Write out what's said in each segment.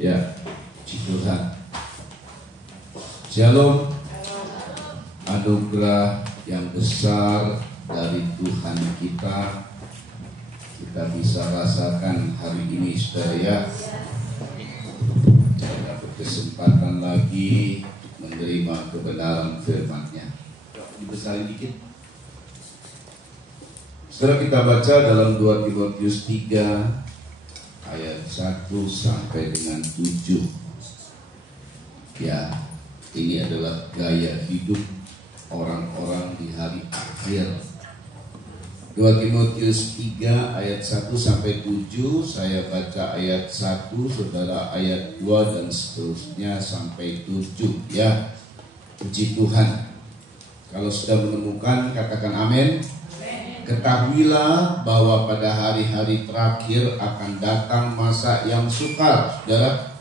Ya, puji Tuhan. Shalom. Anugerah yang besar dari Tuhan kita bisa rasakan hari ini, saudara ya. Dapat kesempatan lagi menerima kebenaran firman-Nya. Dibesarin dikit. Saudara, kita baca dalam 2 Timotius 3 ayat 1 sampai dengan 7. Ya, ini adalah gaya hidup orang-orang di hari akhir. 2 Timotius 3 ayat 1 sampai 7. Saya baca ayat 1, saudara ayat 2 dan seterusnya sampai 7 ya. Puji Tuhan. Kalau sudah menemukan, katakan amin. Ketahuilah bahwa pada hari-hari terakhir akan datang masa yang sukar, saudara.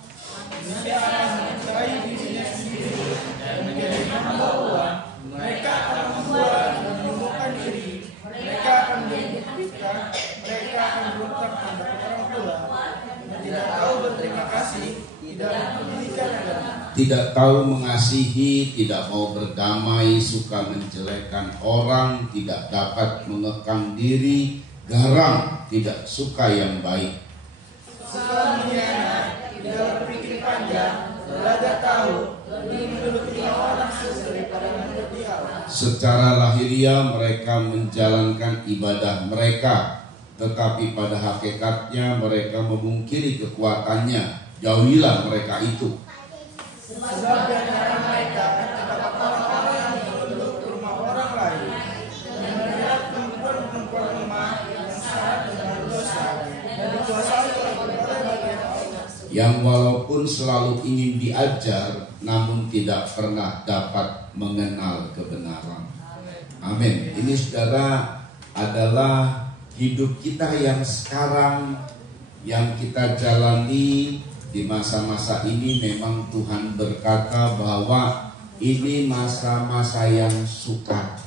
Mereka akan membuat dan menyombongkan diri. Mereka akan mereka akan berontak terhadap orang tua, dan tidak tahu berterima kasih, tidak mempedulikan agama. Tidak tahu mengasihi, tidak mau berdamai, suka menjelekkan orang, tidak dapat mengekang diri, garang, tidak suka yang baik. Suka mengkhianat, tidak berpikir panjang, belajar tahu, lebih menduduki orang daripada menduduki Allah. Secara lahiriah mereka menjalankan ibadah mereka, tetapi pada hakikatnya mereka memungkiri kekuatannya. Jauhilah mereka itu. Sebab di antara mereka terdapat orang-orang yang duduk di rumah orang lain dan melihat perempuan-perempuan lemah yang syarat dengan dosa dan dikuasai oleh berbagai bagian Allah, Yang walaupun selalu ingin diajar, namun tidak pernah dapat mengenal kebenaran. Amin. Ini saudara adalah hidup kita yang sekarang, yang kita jalani. Di masa-masa ini memang Tuhan berkata bahwa ini masa-masa yang sukar.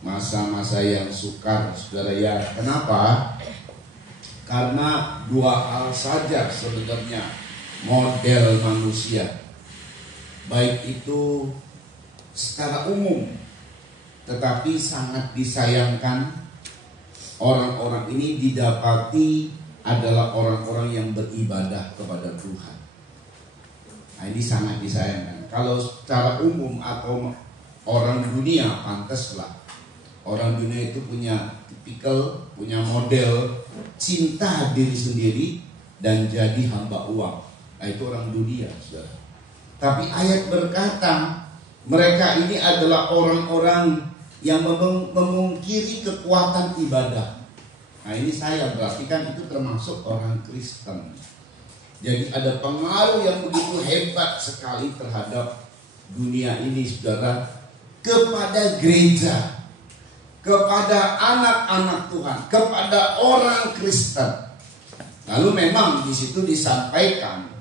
Masa-masa yang sukar, saudara ya. Kenapa? Karena dua hal saja sebenarnya model manusia, baik itu secara umum, tetapi sangat disayangkan orang-orang ini didapati adalah orang-orang yang beribadah kepada Tuhan. Nah, ini sangat disayangkan. Kalau secara umum atau orang dunia, pantaslah orang dunia itu punya tipikal, punya model cinta diri sendiri dan jadi hamba uang. Nah, itu orang dunia, saudara. Tapi ayat berkata mereka ini adalah orang-orang yang memungkiri kekuatan ibadah. Nah, ini saya berarti kan itu termasuk orang Kristen. Jadi ada pengaruh yang begitu hebat sekali terhadap dunia ini, saudara, kepada gereja, kepada anak-anak Tuhan, kepada orang Kristen. Lalu memang di situ disampaikan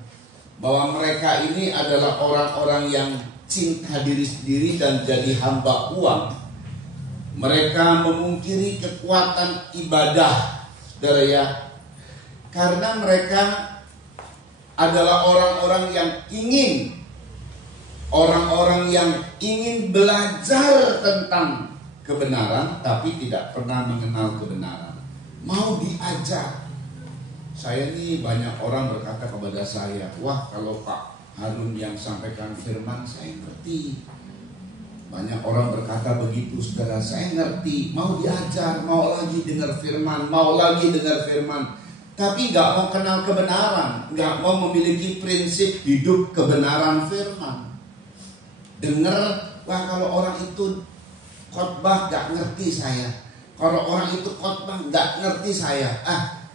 bahwa mereka ini adalah orang-orang yang cinta diri sendiri dan jadi hamba uang. Mereka memungkiri kekuatan ibadah, saudara ya, karena mereka adalah orang-orang yang ingin belajar tentang kebenaran, tapi tidak pernah mengenal kebenaran. Mau diajar. Saya ini banyak orang berkata kepada saya, wah kalau Pak Harun yang sampaikan firman saya ngerti. Banyak orang berkata begitu, saudara, saya ngerti, mau diajar, mau lagi dengar firman, tapi gak mau kenal kebenaran, gak mau memiliki prinsip hidup kebenaran firman. Dengar, wah kalau orang itu khotbah gak ngerti saya, kalau orang itu khotbah gak ngerti saya,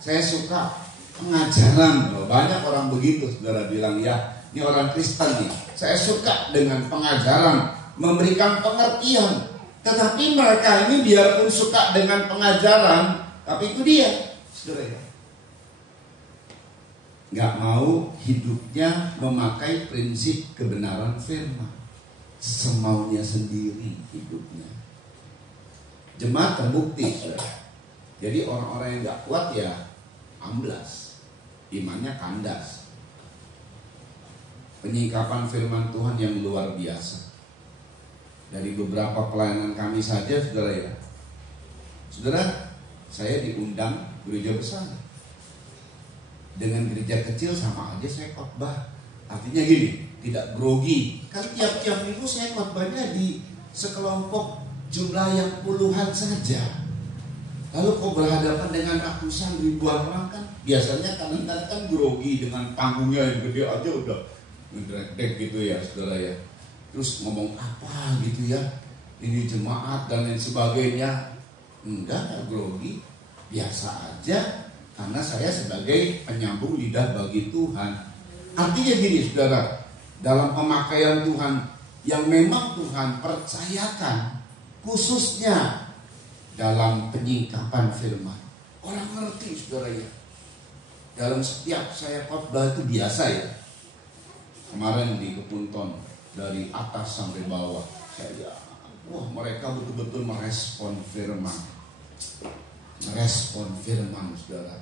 saya suka pengajaran. Banyak orang begitu, saudara, bilang ya, ini orang Kristen nih, saya suka dengan pengajaran, memberikan pengertian. Tetapi mereka ini biarpun suka dengan pengajaran, tapi itu dia, saudara, nggak mau hidupnya memakai prinsip kebenaran firman, semaunya sendiri hidupnya. Jemaat terbukti, saudara. Jadi orang-orang yang nggak kuat ya amblas, imannya kandas. penyikapan firman Tuhan yang luar biasa. Dari beberapa pelayanan kami saja, saudara ya. Saudara, saya diundang gereja besar. Dengan gereja kecil sama aja saya khotbah. Artinya gini, tidak grogi. Kan tiap-tiap minggu saya khotbahnya di sekelompok jumlah yang puluhan saja. Lalu kok berhadapan dengan ratusan ribuan orang kan biasanya kadang-kadang kan grogi dengan panggungnya yang gede aja udah ngedrek-dek gitu ya saudara ya. Terus ngomong apa gitu ya, ini jemaat dan lain sebagainya. Enggak grogi, biasa aja. Karena saya sebagai penyambung lidah bagi Tuhan. Artinya gini saudara, dalam pemakaian Tuhan yang memang Tuhan percayakan, khususnya dalam penyingkapan firman, orang ngerti saudara ya. Dalam setiap saya khotbah itu biasa ya. Kemarin di Kepunton dari atas sampai bawah, saya mereka betul-betul merespon firman, saudara.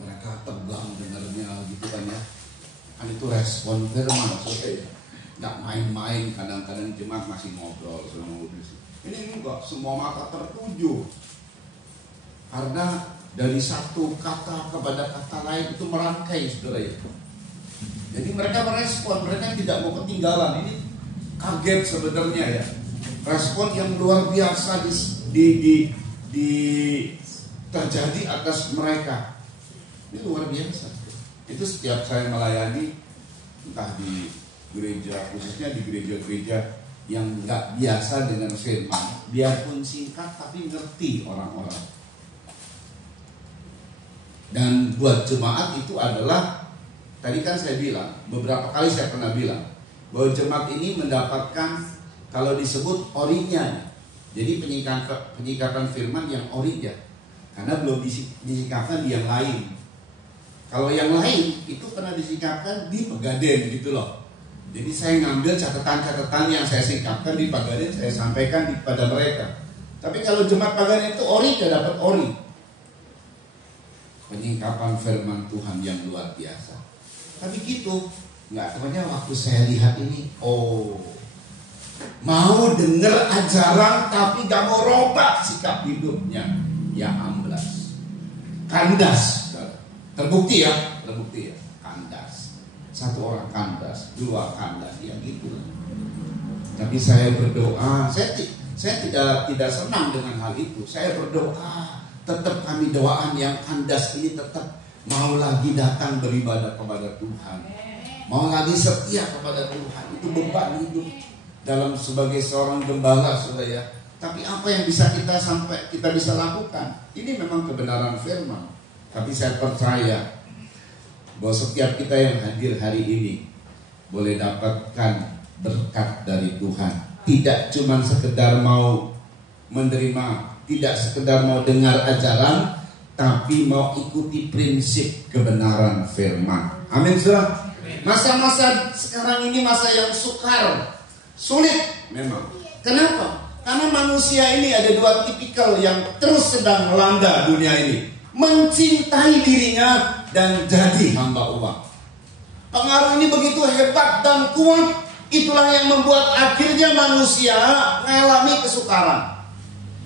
Mereka tegang dengarnya gitu kan ya. Kan itu respon firman saudara. Nggak main-main, kadang-kadang jemaat masih ngobrol sama ini enggak, semua mata tertuju. Karena dari satu kata kepada kata lain itu merangkai saudara ya. Jadi mereka merespon, mereka tidak mau ketinggalan. Ini kaget sebenarnya ya. Respon yang luar biasa terjadi atas mereka. Ini luar biasa. Itu setiap saya melayani, entah di gereja, khususnya di gereja-gereja yang nggak biasa dengan firman, biarpun singkat tapi ngerti orang-orang. Dan buat jemaat itu adalah, tadi kan saya bilang, beberapa kali saya pernah bilang bahwa jemaat ini mendapatkan kalau disebut orinya. Jadi penyikapan firman yang orinya, karena belum disikapkan di yang lain. Kalau yang lain itu pernah disikapkan di Pegaden gitu loh. Jadi saya ngambil catatan-catatan yang saya singkapkan di Pegaden, saya sampaikan kepada mereka. Tapi kalau jemaat Pegaden itu ori, dia dapat ori. Penyingkapan firman Tuhan yang luar biasa. Tapi gitu, nggak tahunya waktu saya lihat ini, mau denger ajaran tapi gak mau robah sikap hidupnya, ya amblas, kandas. Terbukti ya, kandas. Satu orang kandas, dua kandas, ya gitu. Tapi saya berdoa, saya tidak senang dengan hal itu. Saya berdoa, tetap kami doaan yang kandas ini tetap mau lagi datang beribadah kepada Tuhan, mau lagi setia kepada Tuhan. Itu beban hidup dalam sebagai seorang gembala, saudara ya. Tapi apa yang bisa kita bisa lakukan? Ini memang kebenaran firman. Tapi saya percaya bahwa setiap kita yang hadir hari ini boleh dapatkan berkat dari Tuhan. Tidak cuma sekedar mau menerima, tidak sekedar mau dengar ajaran, tapi mau ikuti prinsip kebenaran firman. Amin, saudara. Masa-masa sekarang ini masa yang sukar, sulit memang. Kenapa? Karena manusia ini ada dua tipikal yang terus sedang melanda dunia ini. Mencintai dirinya dan jadi hamba uang. Pengaruh ini begitu hebat dan kuat. Itulah yang membuat akhirnya manusia mengalami kesukaran.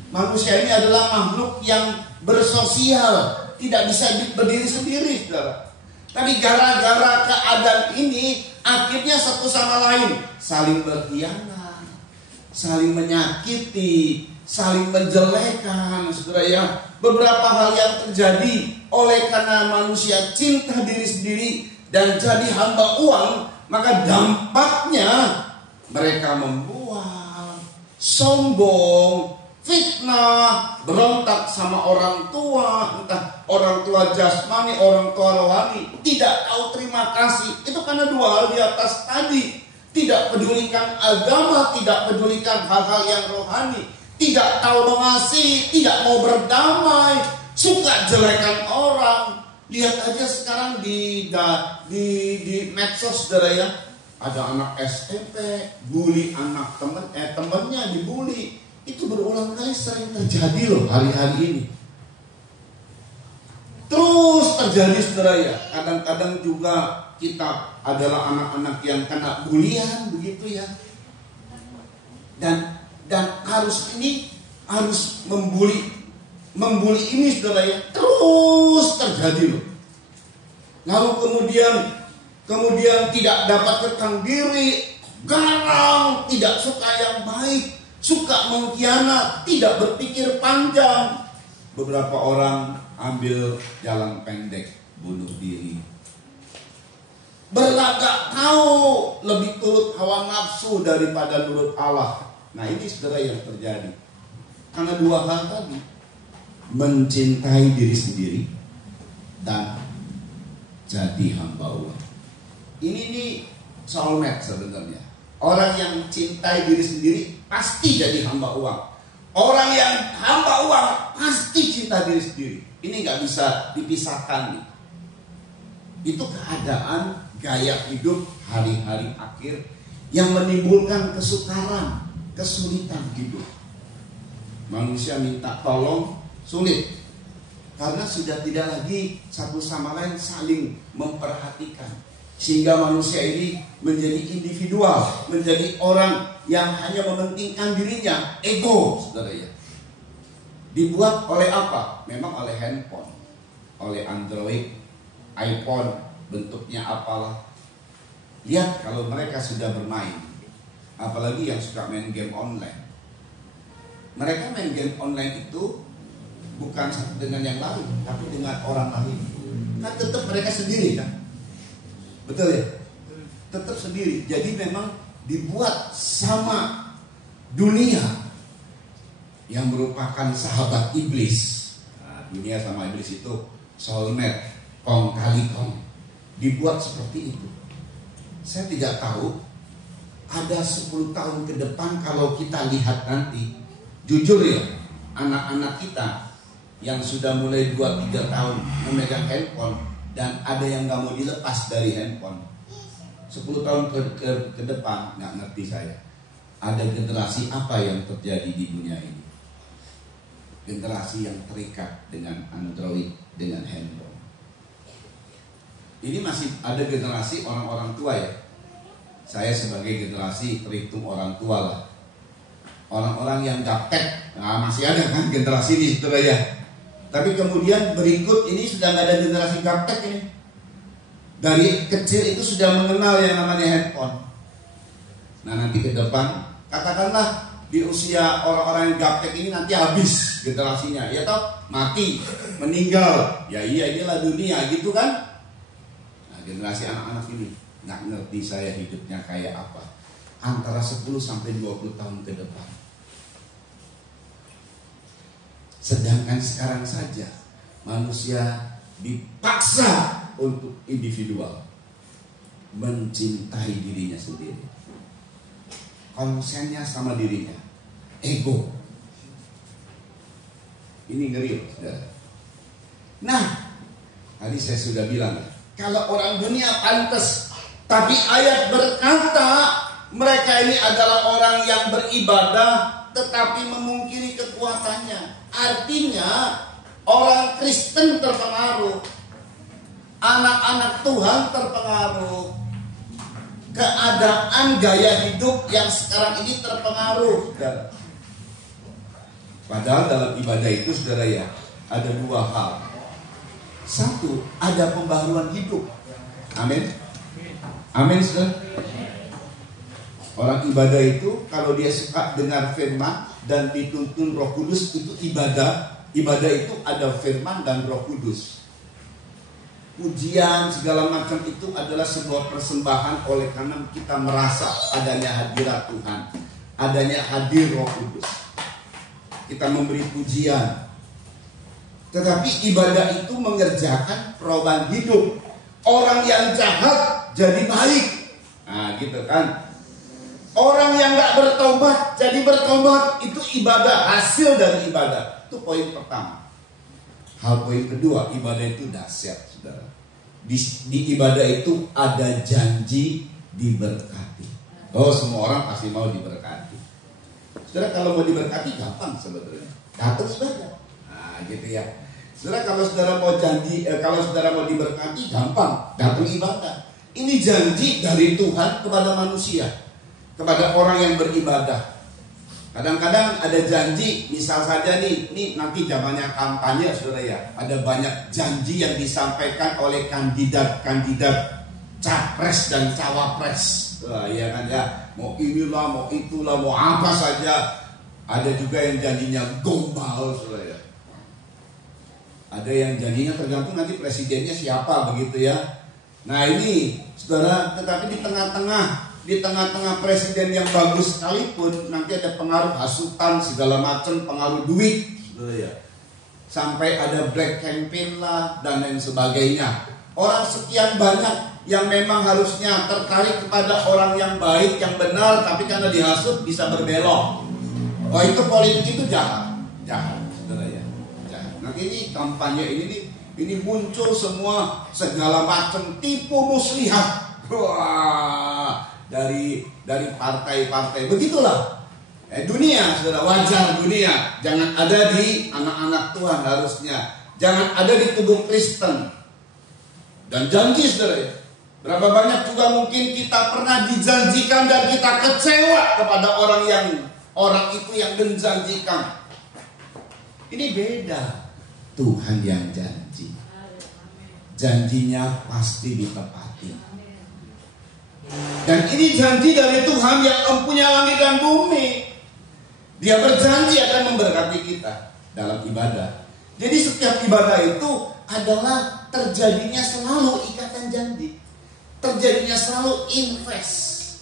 Manusia ini adalah makhluk yang bersosial, tidak bisa berdiri sendiri, saudara. Tapi gara-gara keadaan ini, akhirnya satu sama lain saling berkhianat, saling menyakiti, saling menjelekan, saudara ya. Beberapa hal yang terjadi oleh karena manusia cinta diri sendiri dan jadi hamba uang, maka dampaknya mereka membuang, sombong, fitnah, berontak sama orang tua, entah orang tua jasmani, orang tua rohani, tidak tahu terima kasih. Itu karena dua hal di atas tadi. Tidak pedulikan agama, tidak pedulikan hal-hal yang rohani, tidak tahu mengasihi, tidak mau berdamai, suka jelekan orang. Lihat aja sekarang di medsos, saudara ya. Ada anak SMP bully anak temennya dibully. Itu berulang kali sering terjadi loh hari-hari ini. Terus terus terjadi saudara ya. Kadang-kadang juga kita adalah anak-anak yang kena bulian begitu ya. Dan harus membuli ini saudara ya, terus terjadi loh. Lalu kemudian tidak dapat kekang diri, garang, tidak suka yang baik, suka mengkhianat, tidak berpikir panjang. Beberapa orang ambil jalan pendek, bunuh diri. Berlagak tahu lebih turut hawa nafsu daripada nurut Allah. Nah ini saudara yang terjadi. Karena dua hal tadi, mencintai diri sendiri dan jadi hamba uang. Ini nih soulmate sebenarnya. Orang yang cintai diri sendiri pasti jadi hamba uang. Orang yang hamba uang pasti cinta diri sendiri. Ini nggak bisa dipisahkan nih. Itu keadaan gaya hidup hari-hari akhir yang menimbulkan kesukaran, kesulitan hidup. Manusia minta tolong sulit karena sudah tidak lagi satu sama lain saling memperhatikan, sehingga manusia ini menjadi individual, menjadi orang yang hanya mementingkan dirinya, ego, saudara ya. Dibuat oleh apa? Memang oleh handphone, oleh Android, iPhone, bentuknya apalah. Lihat kalau mereka sudah bermain, apalagi yang suka main game online. Mereka main game online itu bukan satu dengan yang lain, tapi dengan orang lain. Kan tetap mereka sendiri kan? Betul ya? Tetap sendiri. Jadi memang dibuat sama dunia yang merupakan sahabat iblis. Nah, dunia sama iblis itu soulmate, kong kali kong. Dibuat seperti itu. Saya tidak tahu ada 10 tahun ke depan kalau kita lihat nanti, jujur ya, anak-anak kita yang sudah mulai 2-3 tahun memegang handphone dan ada yang gak mau dilepas dari handphone, 10 tahun ke depan gak ngerti saya ada generasi apa yang terjadi di dunia ini. Generasi yang terikat dengan Android, dengan handphone. Ini masih ada generasi orang-orang tua ya. Saya sebagai generasi terhitung orang tua lah. Orang-orang yang gaptek, nah masih ada kan generasi ini saudara ya. Tapi kemudian berikut ini sudah nggak ada generasi gaptek ini. Dari kecil itu sudah mengenal yang namanya handphone. Nah nanti ke depan, katakanlah di usia orang-orang yang gaptek ini nanti habis generasinya, ya toh, mati, meninggal. Ya iya, inilah dunia gitu kan. Nah generasi anak-anak ini nggak ngerti saya hidupnya kayak apa. Antara 10 sampai 20 tahun ke depan. Sedangkan sekarang saja manusia dipaksa untuk individual, mencintai dirinya sendiri, konsennya sama dirinya, ego. Ini ngeri loh saudara. Nah tadi saya sudah bilang, kalau orang dunia pantas, tapi ayat berkata mereka ini adalah orang yang beribadah tetapi memungkiri kekuatannya. Artinya orang Kristen terpengaruh, anak-anak Tuhan terpengaruh, keadaan gaya hidup yang sekarang ini terpengaruh. Padahal dalam ibadah itu saudara ya, ada dua hal. Satu, ada pembaharuan hidup. Amin. Amin saudara. Orang ibadah itu kalau dia suka dengar firman dan dituntun Roh Kudus, itu ibadah. Ibadah itu ada firman dan Roh Kudus. Pujian segala macam itu adalah sebuah persembahan oleh karena kita merasa adanya hadirat Tuhan, adanya hadir Roh Kudus. Kita memberi pujian. Tetapi ibadah itu mengerjakan perubahan hidup. Orang yang jahat jadi baik. Nah gitu kan. Orang yang gak bertobat jadi bertobat. Itu ibadah, hasil dari ibadah. Itu poin pertama. Hal poin kedua, ibadah itu dahsyat saudara. Di ibadah itu ada janji diberkati. Oh semua orang pasti mau diberkati. Saudara kalau mau diberkati gampang sebenarnya. Datang saudara. Nah gitu ya. Saudara, kalau saudara mau janji, kalau saudara mau diberkati, gampang, datang ibadah. Ini janji dari Tuhan kepada manusia, kepada orang yang beribadah. Kadang-kadang ada janji, misal saja nih nanti zamannya kampanye, saudara ya, ada banyak janji yang disampaikan oleh kandidat-kandidat capres dan cawapres. Ya kan ya, mau inilah, mau itulah, mau apa saja. Ada juga yang janjinya gombal, saudara ya. Ada yang janjinya tergantung nanti presidennya siapa begitu ya. Nah ini saudara, tetapi di tengah-tengah presiden yang bagus sekalipun nanti ada pengaruh hasutan segala macam, pengaruh duit, saudara ya. Sampai ada black campaign lah dan lain sebagainya. Orang sekian banyak yang memang harusnya tertarik kepada orang yang baik, yang benar, tapi karena dihasut bisa berbelok. Oh itu politik itu jahat, saudara ya. Nanti ini kampanye ini muncul semua segala macam tipu muslihat. Wah, dari partai-partai begitulah. Dunia, saudara, wajar dunia. Jangan ada di anak-anak Tuhan harusnya. Jangan ada di tubuh Kristen. Dan janji, saudara ya. Berapa banyak juga mungkin kita pernah dijanjikan dan kita kecewa kepada orang itu yang menjanjikan. Ini beda. Tuhan yang janji, janjinya pasti ditepati. Dan ini janji dari Tuhan yang mempunyai langit dan bumi. Dia berjanji akan memberkati kita dalam ibadah. Jadi setiap ibadah itu adalah terjadinya selalu ikatan janji, terjadinya selalu invest.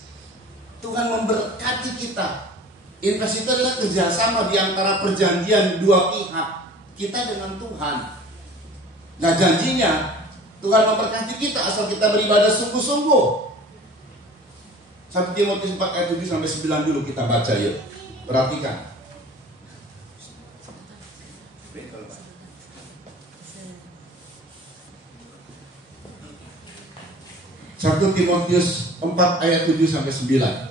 Tuhan memberkati kita. Invest itu adalah kerjasama di antara perjanjian dua pihak, kita dengan Tuhan. Nah janjinya Tuhan memberkati kita asal kita beribadah sungguh-sungguh. 1 Timotius 4 ayat 7-9 dulu kita baca yuk. Perhatikan. Satu Timotius 4 ayat 7-9.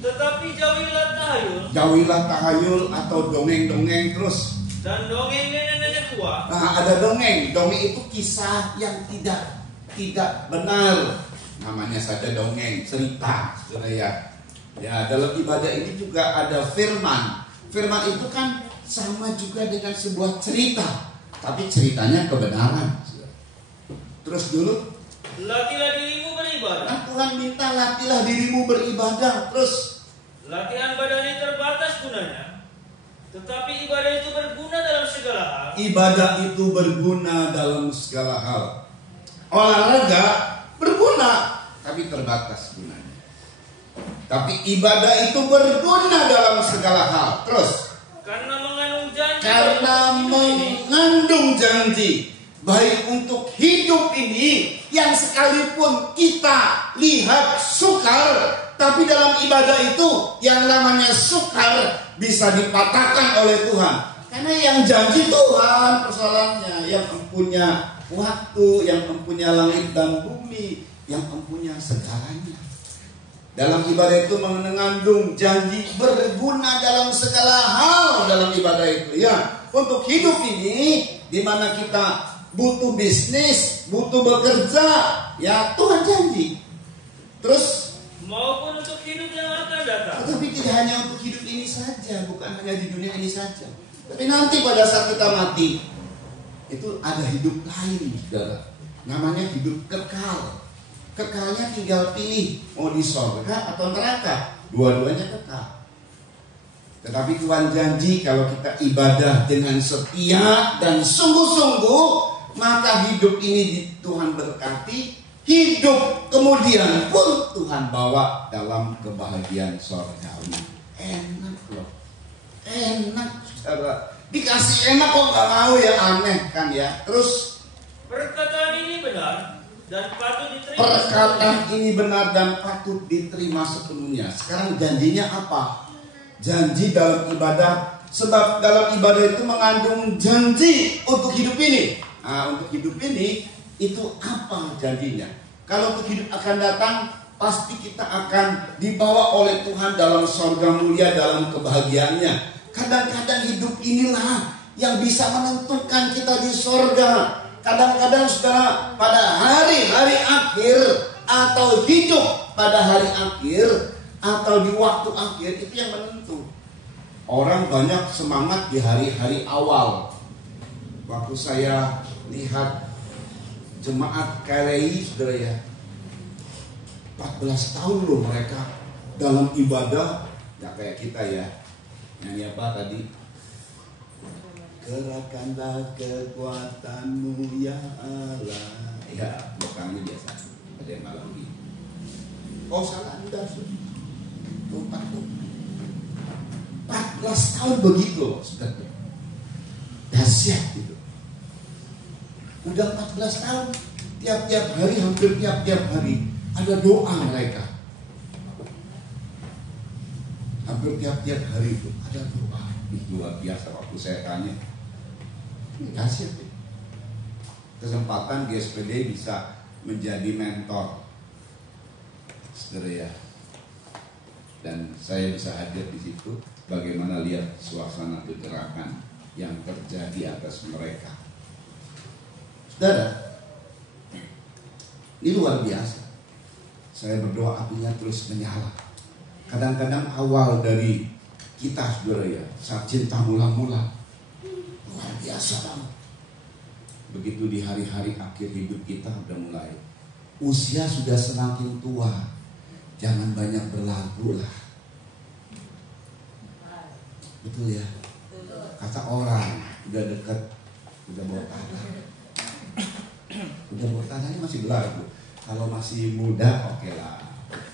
Tetapi jauhilah tahayul. Jauhilah tahayul atau dongeng-dongeng terus. Dan dongeng nenek-nenek tua. Nah ada dongeng. Dongeng itu kisah yang tidak benar. Namanya saja dongeng, cerita, saudara ya. Ya dalam ibadah ini juga ada firman. Firman itu kan sama juga dengan sebuah cerita, tapi ceritanya kebenaran. Terus dulu. Latihlah dirimu beribadah. Nah, Tuhan minta latihlah dirimu beribadah. Terus latihan badan ini terbatas gunanya, tetapi ibadah itu berguna dalam segala hal. Ibadah itu berguna dalam segala hal. Olahraga berguna, tapi terbatas gunanya. Tapi ibadah itu berguna dalam segala hal. Terus karena mengandung janji. Baik untuk hidup ini yang sekalipun kita lihat sukar, tapi dalam ibadah itu yang namanya sukar bisa dipatahkan oleh Tuhan. Karena yang janji Tuhan persoalannya, yang mempunyai waktu, yang mempunyai langit dan bumi, yang mempunyai segalanya. Dalam ibadah itu mengandung janji berguna dalam segala hal dalam ibadah itu ya. Untuk hidup ini di mana kita butuh bisnis, butuh bekerja, ya Tuhan janji. Terus maupun untuk hidup yang akan datang. Tetapi tidak hanya untuk hidup ini saja, bukan hanya di dunia ini saja. Tapi nanti pada saat kita mati, itu ada hidup lain, saudara. Namanya hidup kekal. Kekalnya tinggal pilih mau di surga atau neraka. Dua-duanya kekal. Tetapi Tuhan janji kalau kita ibadah dengan setia dan sungguh-sungguh, maka hidup ini Tuhan berkati. Hidup kemudian pun Tuhan bawa dalam kebahagiaan surgawi. Enak loh. Enak saudara. Dikasih enak kok gak mau ya, aneh kan ya. Terus perkataan ini benar dan patut diterima. Perkataan ini benar dan patut diterima sepenuhnya. Sekarang janjinya apa? Janji dalam ibadah. Sebab dalam ibadah itu mengandung janji untuk hidup ini. Nah, untuk hidup ini itu apa janjinya? Kalau untuk hidup akan datang, pasti kita akan dibawa oleh Tuhan dalam surga mulia, dalam kebahagiaannya. Kadang-kadang hidup inilah yang bisa menentukan kita di sorga. Kadang-kadang saudara, pada hari-hari akhir atau hidup pada hari akhir atau di waktu akhir, itu yang menentu. Orang banyak semangat di hari-hari awal. Waktu saya lihat jemaat KRI, saudara ya, 14 tahun loh mereka dalam ibadah. Gak kayak kita ya, nyanyi apa tadi? Kerahkanlah kekuatanmu ya Allah. Ya, belakangnya biasa. Ada yang malam ini. Oh salah, udah lupa tuh. 14 tahun begitu loh, saudara. Dahsyat itu. Udah 14 tahun, tiap-tiap hari, hampir tiap-tiap hari ada doa mereka. Hampir tiap-tiap hari itu ada doa. Itu luar biasa. Waktu saya tanya, ini dahsyat ya. Kesempatan GSPD bisa menjadi mentor, saudara ya. Dan saya bisa hadir di situ. Bagaimana lihat suasana kegerakan yang terjadi atas mereka. Saudara, ini luar biasa. Saya berdoa apinya terus menyala. Kadang-kadang awal dari kita, saudara ya, saat cinta mula-mula, luar biasa banget. Begitu di hari-hari akhir hidup kita udah mulai, usia sudah semakin tua, jangan banyak berlagu lah. Betul ya? Kata orang, udah dekat, udah bawa tanah. Udah bawa tanahnya masih berlagu. Kalau masih muda, oke lah.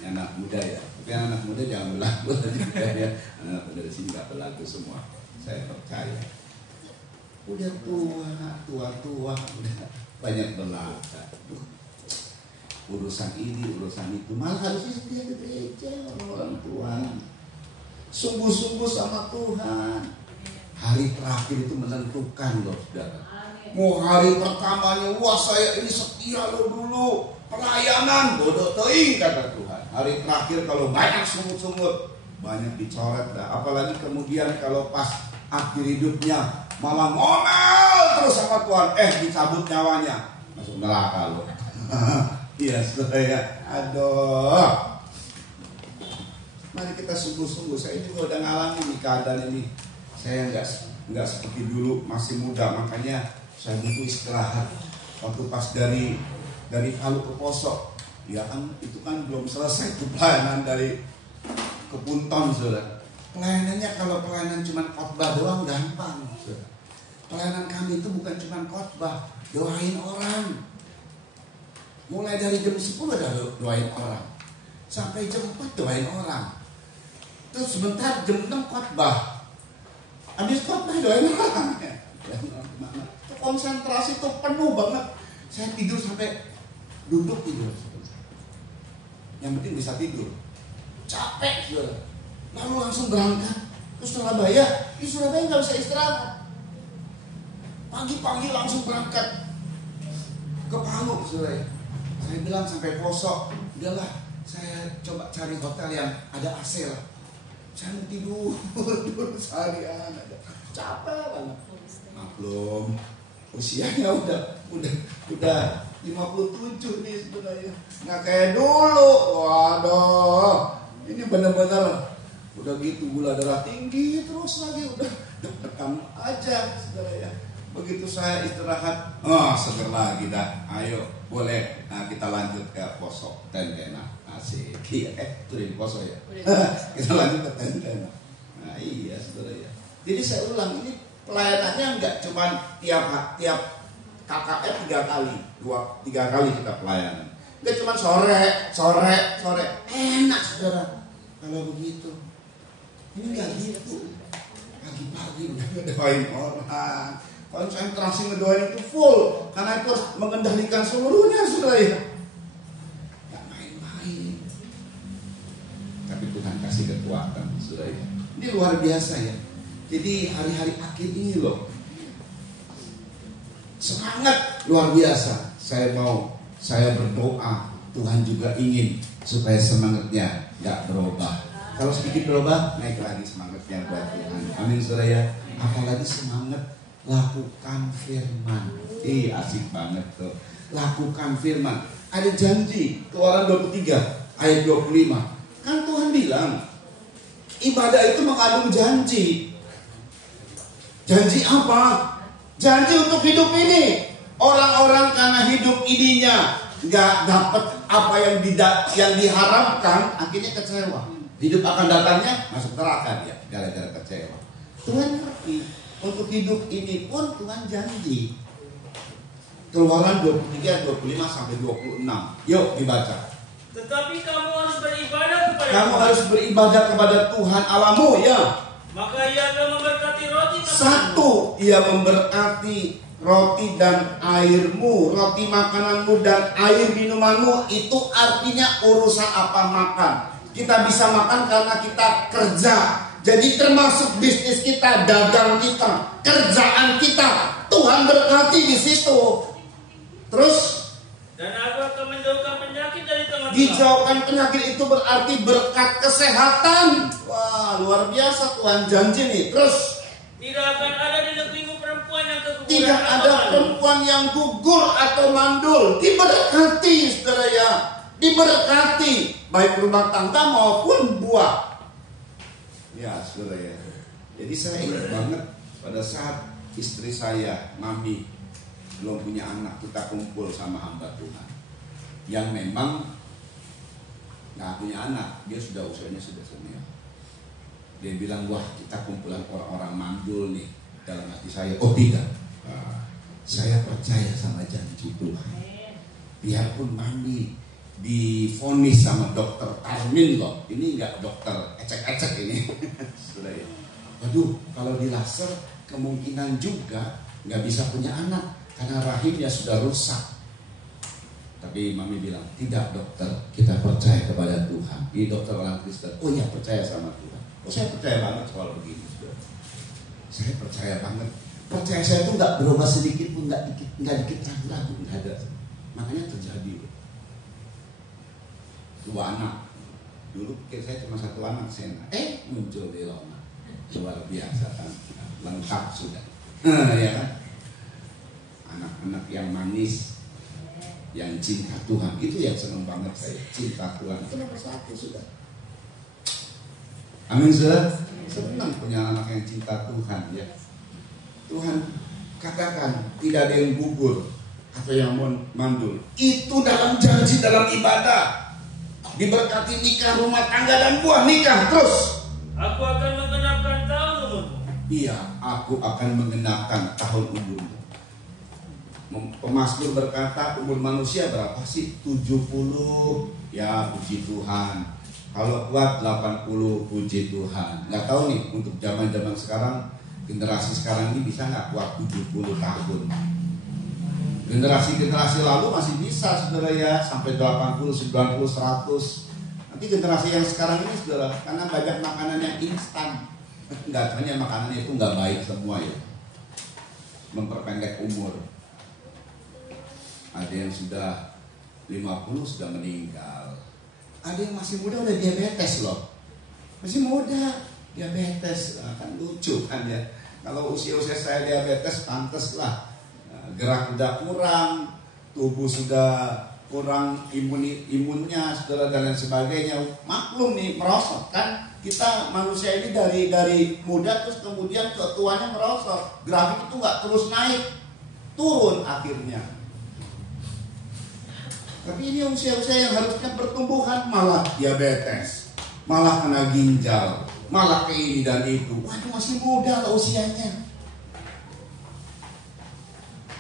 Anak muda ya. Tapi anak muda jangan berlagu ya. Anak muda di sini nggak berlagu semua. Saya percaya. Udah tua, udah banyak berlagu. Urusan ini, urusan itu. Malah harusnya dia di gereja orang tua. Sungguh-sungguh sama Tuhan. Hari terakhir itu menentukan loh, saudara. Mau hari pertamanya, wah saya ini setia loh dulu, pelayanan, bodoh teing kata Tuhan. Hari terakhir kalau banyak sungut-sungut, banyak dicoret dah. Apalagi kemudian kalau pas akhir hidupnya malah ngomel terus sama Tuhan, dicabut nyawanya, masuk neraka loh. Iya saudara, aduh. Mari kita sungguh-sungguh. Saya juga udah ngalamin di keadaan ini. Saya nggak seperti dulu, masih muda, makanya saya butuh istirahat. Waktu pas dari Palu ke Poso, ya kan itu kan belum selesai tuh pelayanan dari ke Punton, saudara. Pelayanannya kalau pelayanan cuma khotbah doang gampang, saudara. Pelayanan kami itu bukan cuma khotbah, doain orang. Mulai dari jam 10 udah doain orang, sampai jam 4 doain orang. Terus sebentar jam 6 khotbah. Habis khotbah doain orang. Konsentrasi tuh penuh banget. Saya tidur sampai duduk tidur. Yang penting bisa tidur. Capek sudah. Lalu langsung berangkat ke Surabaya. Di Surabaya nggak bisa istirahat. Pagi-pagi langsung berangkat ke Palu, saudara. Saya bilang sampai Poso, udahlah saya coba cari hotel yang ada AC lah. Saya mau tidur dulu seharian aja. Capek banget. Maklum, usianya udah 57 nih sebenarnya. Nggak kayak dulu. Waduh, ini benar-benar udah gitu gula darah tinggi terus lagi, udah deg-degan aja saudara ya. Begitu saya istirahat, seger lagi dah. Ayo, boleh. Nah, kita lanjut ke Poso Tentena. Asik. Itu di Poso ya. Kita lanjut ke Tentena. Nah, iya saudara ya. Jadi saya ulang, ini pelayanannya nggak cuma tiap KKR 3 kali kita pelayanan. Nggak cuma sore. Enak saudara kalau begitu. Ini nggak gitu. Pagi-pagi udah doain orang. Konsentrasi ngedoain itu full, karena itu harus mengendalikan seluruhnya, saudara ya. Gak main-main. Tapi Tuhan kasih kekuatan, saudara ya. Ini luar biasa ya. Jadi hari-hari akhir ini loh, semangat luar biasa. Saya berdoa, Tuhan juga ingin supaya semangatnya gak berubah. Kalau sedikit berubah, naik lagi semangatnya buat Tuhan. Amin saudara ya. Apalagi semangat lakukan firman. Asik banget tuh. Lakukan firman. Ada janji, Keluaran 23 ayat 25. Kan Tuhan bilang, ibadah itu mengandung janji. Janji apa? Janji untuk hidup ini. Orang-orang karena hidup ininya nggak dapat apa yang diharapkan, akhirnya kecewa. Hidup akan datangnya masuk neraka dia gara-gara kecewa. Tuhan ngerti. Untuk hidup ini pun Tuhan janji. Keluaran 23, 25 sampai 26. Yuk dibaca. Tetapi kamu harus beribadah kepada Kamu Tuhan. harus beribadah kepada Tuhan Allahmu, ya. Maka Ia akan memberkati roti makananmu. Satu, Ia memberkati roti dan airmu, roti makananmu dan air minumanmu. Itu artinya urusan apa makan. Kita bisa makan karena kita kerja. Jadi termasuk bisnis kita, dagang kita, kerjaan kita. Tuhan berkati di situ. Terus Dan aku akan menjauhkan penyakit dari tengah-tengah. dijauhkan penyakit itu berarti berkat kesehatan. Wah, luar biasa Tuhan janji nih. Terus Tidak akan ada di negerimu perempuan yang keguguran tidak atau ada mandul. perempuan yang gugur atau mandul. Diberkati, saudara ya. Diberkati baik rumah tangga maupun buah. Ya, saudara ya. Jadi saya ingat banget pada saat istri saya, Mami, belum punya anak, kita kumpul sama hamba Tuhan yang memang nggak punya anak. Dia sudah usianya sudah senior. Dia bilang, wah kita kumpulan orang-orang mandul nih. Dalam hati saya, oh tidak, saya percaya sama janji Tuhan. Biarpun Mami divonis sama dokter Armin loh, ini nggak dokter ecek-ecek ini. Sudah ya. Waduh, kalau di laser kemungkinan juga nggak bisa punya anak karena rahimnya sudah rusak. Tapi Mami bilang, tidak dokter, kita percaya kepada Tuhan. Ini dokter orang Kristen. Oh ya, percaya sama Tuhan. Oh, saya percaya banget soal begini. Saya percaya banget. Percaya saya itu nggak berubah sedikit pun, nggak dikit ragu-ragu, nggak ada. Makanya terjadi. 2 anak. Dulu pikir saya cuma 1 anak, Sena. Muncul di Roma. Luar biasa kan, lengkap sudah. Ya kan? Anak-anak yang manis, yang cinta Tuhan, itu yang senang banget saya. Cinta Tuhan itu nomor 1 sudah. Amin saudara. Senang punya anak yang cinta Tuhan ya. Tuhan katakan tidak ada yang gugur atau yang mandul. Itu dalam janji, dalam ibadah. Diberkati nikah, rumah tangga dan buah nikah. Terus Aku akan menggenapkan tahun umurmu. iya, aku akan menggenapkan tahun umurmu. Pemasmur berkata umur manusia berapa sih? 70. Ya puji Tuhan. Kalau kuat 80, puji Tuhan. Nggak tahu nih untuk zaman-zaman sekarang, generasi sekarang ini bisa nggak kuat 70 tahun. Generasi-generasi lalu masih bisa saudara ya, sampai 80, 90, 100. Nanti generasi yang sekarang ini saudara, karena banyak makanan yang instan. Nggak, hanya makanannya itu nggak baik semua ya. Memperpendek umur. Ada yang sudah 50 sudah meninggal. Ada yang masih muda udah diabetes loh. Masih muda diabetes, kan lucu kan ya. Kalau usia-usia saya diabetes, pantes lah. Gerak udah kurang, tubuh sudah kurang imunnya, saudara dan lain sebagainya. Maklum nih, merosot kan. Kita manusia ini dari muda terus kemudian ke tuanya merosot. Grafik itu nggak terus naik, turun akhirnya. Tapi ini usia-usia yang harusnya pertumbuhan malah diabetes, malah kena ginjal, malah ke ini dan itu. Waduh, masih muda lah usianya.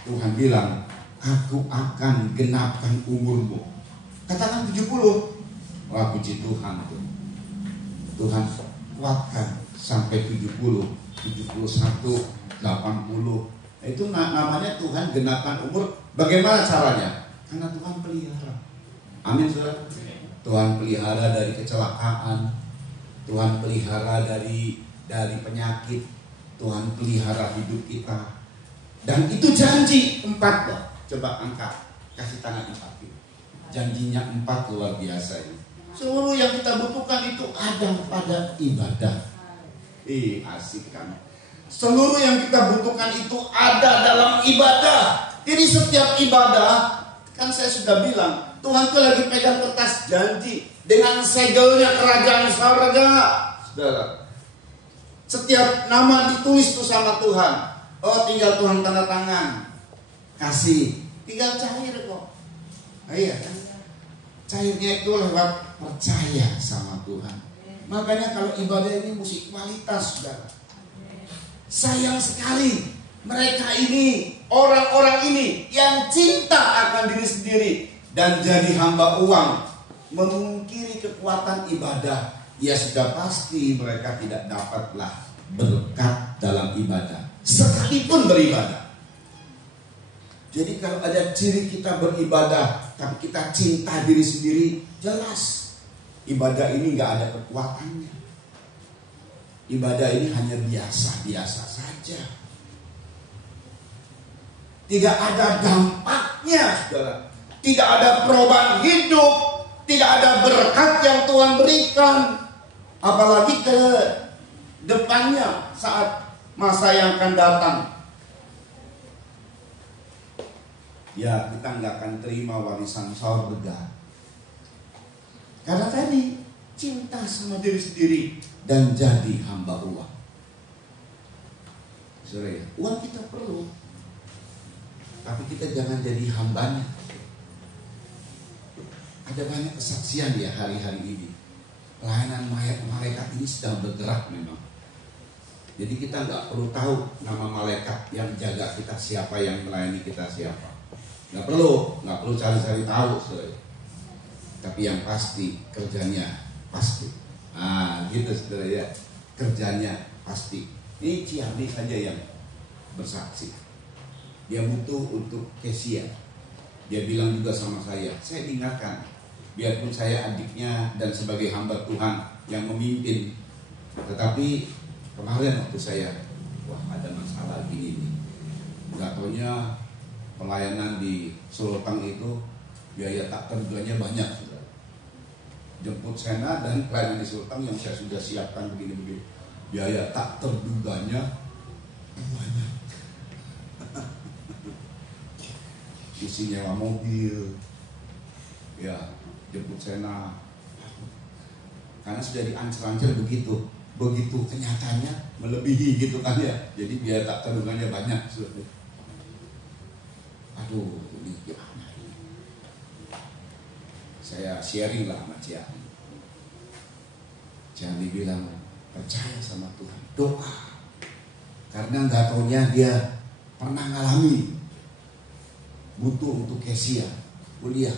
Tuhan bilang, aku akan genapkan umurmu. Katakan 70. Wah, puji Tuhan tuh. Tuhan kuatkan sampai 70, 71, 80. Itu namanya Tuhan genapkan umur. Bagaimana caranya? Karena Tuhan pelihara. Amin saudara. Tuhan pelihara dari kecelakaan. Tuhan pelihara dari penyakit. Tuhan pelihara hidup kita. Dan itu janji 4 loh. Coba angkat, kasih tangan 4 itu. Janjinya 4 luar biasa ini. Seluruh yang kita butuhkan itu ada pada ibadah. Asik kan. Seluruh yang kita butuhkan itu ada dalam ibadah. Jadi setiap ibadah, kan saya sudah bilang, Tuhan tuh lagi pegang kertas janji dengan segelnya kerajaan surga. Saudara, setiap nama ditulis tuh sama Tuhan. Oh, tinggal Tuhan tanda tangan, kasih, tinggal cair kok. Iya kan? Cairnya itu lewat percaya sama Tuhan. Makanya kalau ibadah ini mesti kualitas, saudara. Sayang sekali mereka ini, orang-orang ini yang cinta akan diri sendiri dan jadi hamba uang, memungkiri kekuatan ibadah. Ya sudah pasti mereka tidak dapatlah berkat dalam ibadah, sekalipun beribadah. Jadi kalau ada ciri kita beribadah tapi kita cinta diri sendiri, jelas ibadah ini nggak ada kekuatannya. Ibadah ini hanya biasa-biasa saja. Tidak ada dampaknya, saudara. Tidak ada perubahan hidup. Tidak ada berkat yang Tuhan berikan. Apalagi ke depannya saat masa yang akan datang. Ya, kita nggak akan terima warisan surga. Karena tadi cinta sama diri sendiri dan jadi hamba uang. Saudara, uang kita perlu, tapi kita jangan jadi hambanya. Ada banyak kesaksian ya hari-hari ini. Pelayanan malaikat ini sedang bergerak memang. Jadi kita nggak perlu tahu nama malaikat yang jaga kita siapa, yang melayani kita siapa. Nggak perlu cari-cari tahu, saudara. Tapi yang pasti kerjanya pasti. Gitu saudara ya, kerjanya pasti. Ini Ciamik saja yang bersaksi. Dia butuh untuk Kesia. Dia bilang juga sama saya diingatkan, biarpun saya adiknya dan sebagai hamba Tuhan yang memimpin, tetapi kemarin waktu saya, ada masalah gini nih. Gak taunya pelayanan di Sultang itu biaya tak terduganya banyak, saudara. Jemput Sena dan pelayanan di Sultang yang saya sudah siapkan begini-begini, biaya tak terduganya banyak. Isi nyewa mobil, ya jemput Sena, karena sudah diancur-ancur begitu kenyataannya melebihi gitu kan ya. Jadi biaya tak terduganya banyak. Aduh, ini gimana ini? Saya sharing lah sama Ciami bilang percaya sama Tuhan, doa, karena nggak taunya dia pernah ngalami butuh untuk Kesia kuliah,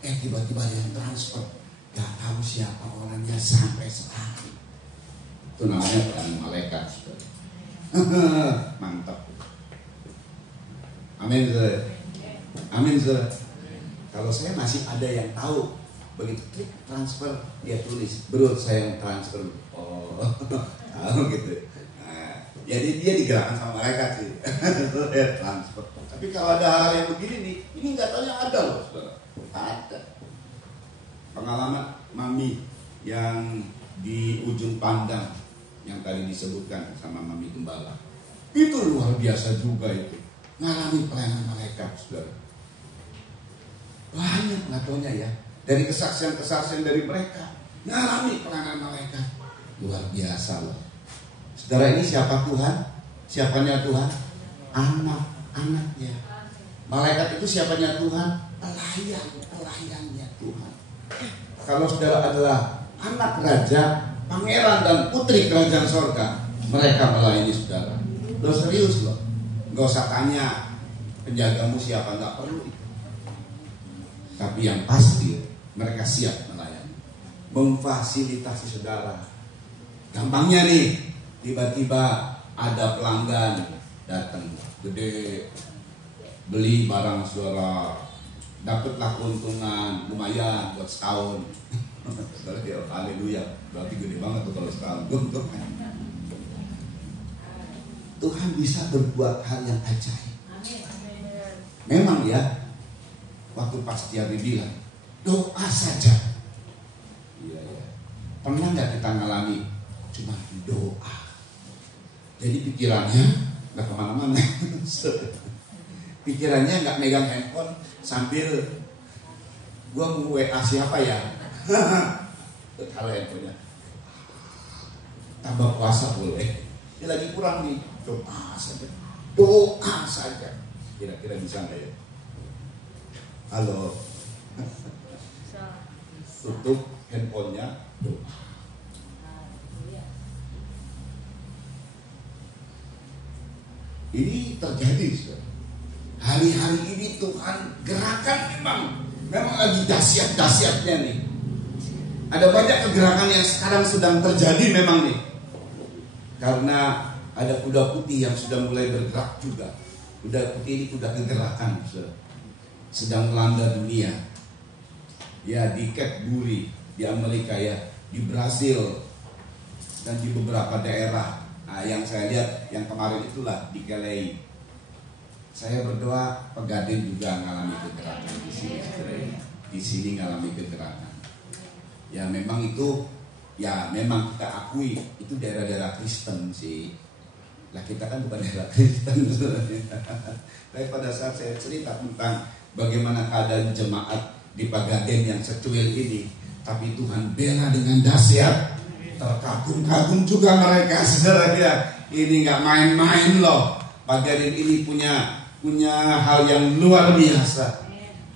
tiba-tiba dia transfer, nggak tahu siapa orangnya sampai sekarang. Itu namanya pelayanan malaikat. Mantap. Amin, saudara. Amin, saudara. Kalau saya masih ada yang tahu, begitu klik transfer dia tulis, bro saya yang transfer. Oh, tahu gitu. Nah, jadi dia digerakkan sama malaikat sih. Dia transfer. Tapi kalau ada hal yang begini nih, ini nggak tahu yang ada loh, saudara. Ada. Pengalaman Mami yang di ujung pandang yang tadi disebutkan sama Mami Gembala, itu luar biasa juga itu. Ngalami pelayanan malaikat, saudara. Banyak ngatonya ya, dari kesaksian dari mereka ngalami pelayanan malaikat, luar biasa loh. Saudara, ini siapa Tuhan? Siapanya Tuhan? Anak-anaknya. Malaikat itu siapanya Tuhan? Pelayannya Tuhan. Kalau saudara adalah anak raja, pangeran dan putri kerajaan sorga, mereka melayani saudara. Lo serius loh. Gak usah tanya penjagamu siapa, gak perlu itu. Tapi yang pasti mereka siap melayani, memfasilitasi saudara. Gampangnya nih, tiba-tiba ada pelanggan datang gede, beli barang saudara, dapatlah keuntungan lumayan buat setahun. Saudara ya, haleluya, berarti gede banget tuh kalau setahun. Tuhan bisa berbuat hal yang ajaib. Memang ya, waktu pas Tiari bilang doa saja. Iya. Pernah nggak kita ngalami cuma doa? Jadi pikirannya nggak kemana-mana. Pikirannya nggak megang handphone sambil gua mau WA siapa ya. Kalau handphonenya tambah puasa boleh. Ini lagi kurang nih, doa saja. Kira-kira bisa nggak ya? Halo. Tutup handphonenya, doa. Ini terjadi, saudara. Hari-hari ini Tuhan gerakan memang lagi dahsyat-dahsyatnya nih. Ada banyak kegerakan yang sekarang sedang terjadi memang nih. Karena ada kuda putih yang sudah mulai bergerak juga. Kuda putih ini kuda kegerakan, saudara. Sedang melanda dunia. Ya, di Cadbury, di Amerika ya, di Brasil, dan di beberapa daerah. Nah, yang saya lihat yang kemarin itulah di Calais. Saya berdoa Pegadaian juga mengalami kegerakan di sini, di sini mengalami kegerakan. Ya memang itu, ya memang kita akui itu daerah-daerah Kristen sih. Lah kita kan bukan daerah Kristen sebenarnya. Tapi pada saat saya cerita tentang bagaimana keadaan jemaat di Pegadaian yang secuil ini, tapi Tuhan bela dengan dahsyat. Terkagum-kagum juga mereka, saudara ya. Ini nggak main-main loh. Pegadaian ini punya hal yang luar biasa.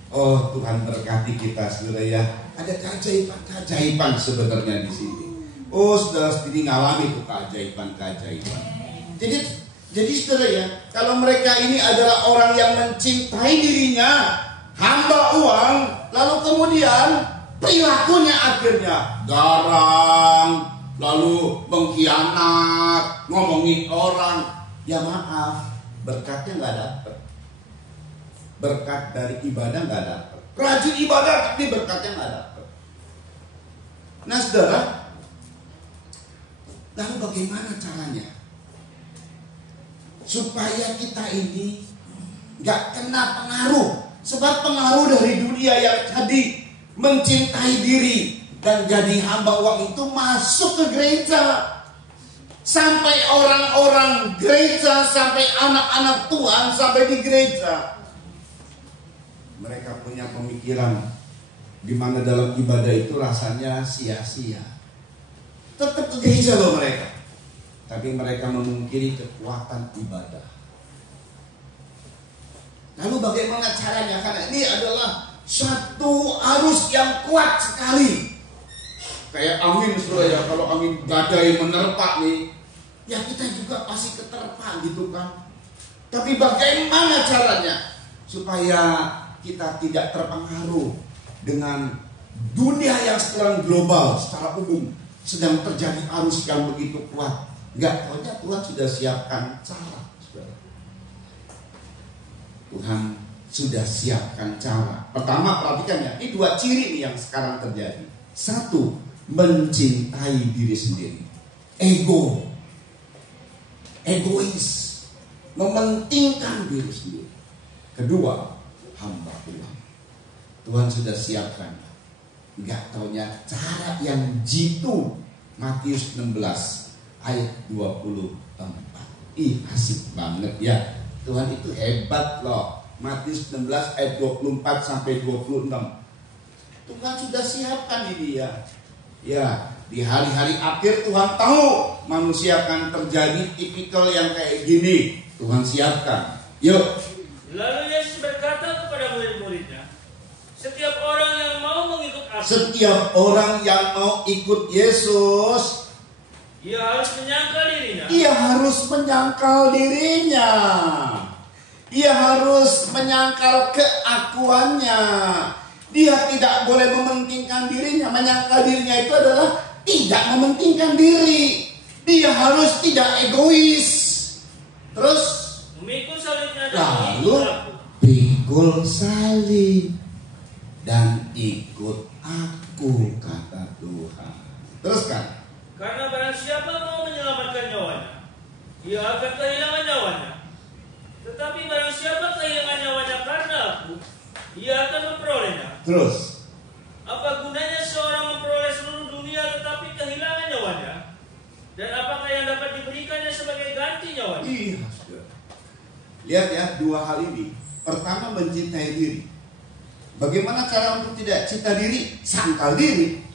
Oh Tuhan berkati kita, saudara ya. Ada keajaiban sebenarnya di sini. Oh saudara sendiri ngalami tuh keajaiban. Jadi saudara ya, kalau mereka ini adalah orang yang mencintai dirinya, hamba uang, lalu kemudian perilakunya akhirnya garang, lalu mengkhianat, ngomongin orang. Ya maaf, berkatnya nggak dapet. Berkat dari ibadah nggak dapet. Rajin ibadah tapi berkatnya nggak dapet. Nah saudara, lalu bagaimana caranya supaya kita ini nggak kena pengaruh? Sebab pengaruh dari dunia yang tadi mencintai diri dan jadi hamba uang itu masuk ke gereja. Sampai orang-orang gereja, sampai anak-anak Tuhan sampai di gereja. Mereka punya pemikiran di mana dalam ibadah itu rasanya sia-sia. Tetap ke gereja loh mereka. Tapi mereka memungkiri kekuatan ibadah. Lalu bagaimana caranya? Karena ini adalah satu arus yang kuat sekali. Kayak angin saudara ya, kalau angin badai menerpa nih, ya kita juga pasti keterpa gitu kan. Tapi bagaimana caranya supaya kita tidak terpengaruh dengan dunia yang sekarang global secara umum sedang terjadi arus yang begitu kuat? Enggak, pokoknya Tuhan sudah siapkan cara, saudara. Tuhan sudah siapkan cara. Pertama perhatikan ya, ini dua ciri nih yang sekarang terjadi. Satu, mencintai diri sendiri, egois, mementingkan diri sendiri. Kedua, hamba Tuhan. Tuhan sudah siapkan. Enggak taunya cara yang jitu. Matius 16 ayat 24. Ih, asik banget ya. Tuhan itu hebat loh. Matius 16 ayat 24 sampai 26. Tuhan sudah siapkan ini ya. Ya, di hari-hari akhir Tuhan tahu manusia akan terjadi tipikal yang kayak gini. Tuhan siapkan. Yuk. Lalu Yesus berkata kepada murid-muridnya, setiap orang yang mau mengikut aku, setiap orang yang mau ikut Yesus, ia harus menyangkal dirinya. Ia harus menyangkal dirinya. Ia harus menyangkal keakuannya. Dia tidak boleh mementingkan dirinya. Menyangkal dirinya itu adalah tidak mementingkan diri. Dia harus tidak egois. Terus memikul salibnya dan lalu pikul salib dan ikut aku, kata Tuhan. Teruskan. Karena barang siapa mau menyelamatkan nyawanya, ia akan kehilangan nyawanya. Tetapi barang siapa kehilangan nyawanya karena aku, ia akan memperolehnya. Terus, apa gunanya seorang memperoleh seluruh dunia tetapi kehilangan nyawanya Dan apakah yang dapat diberikannya sebagai ganti nyawanya? Iya, saudara. Lihat ya, dua hal ini. Pertama, mencintai diri. Bagaimana cara untuk tidak cinta diri? Sangkal diri.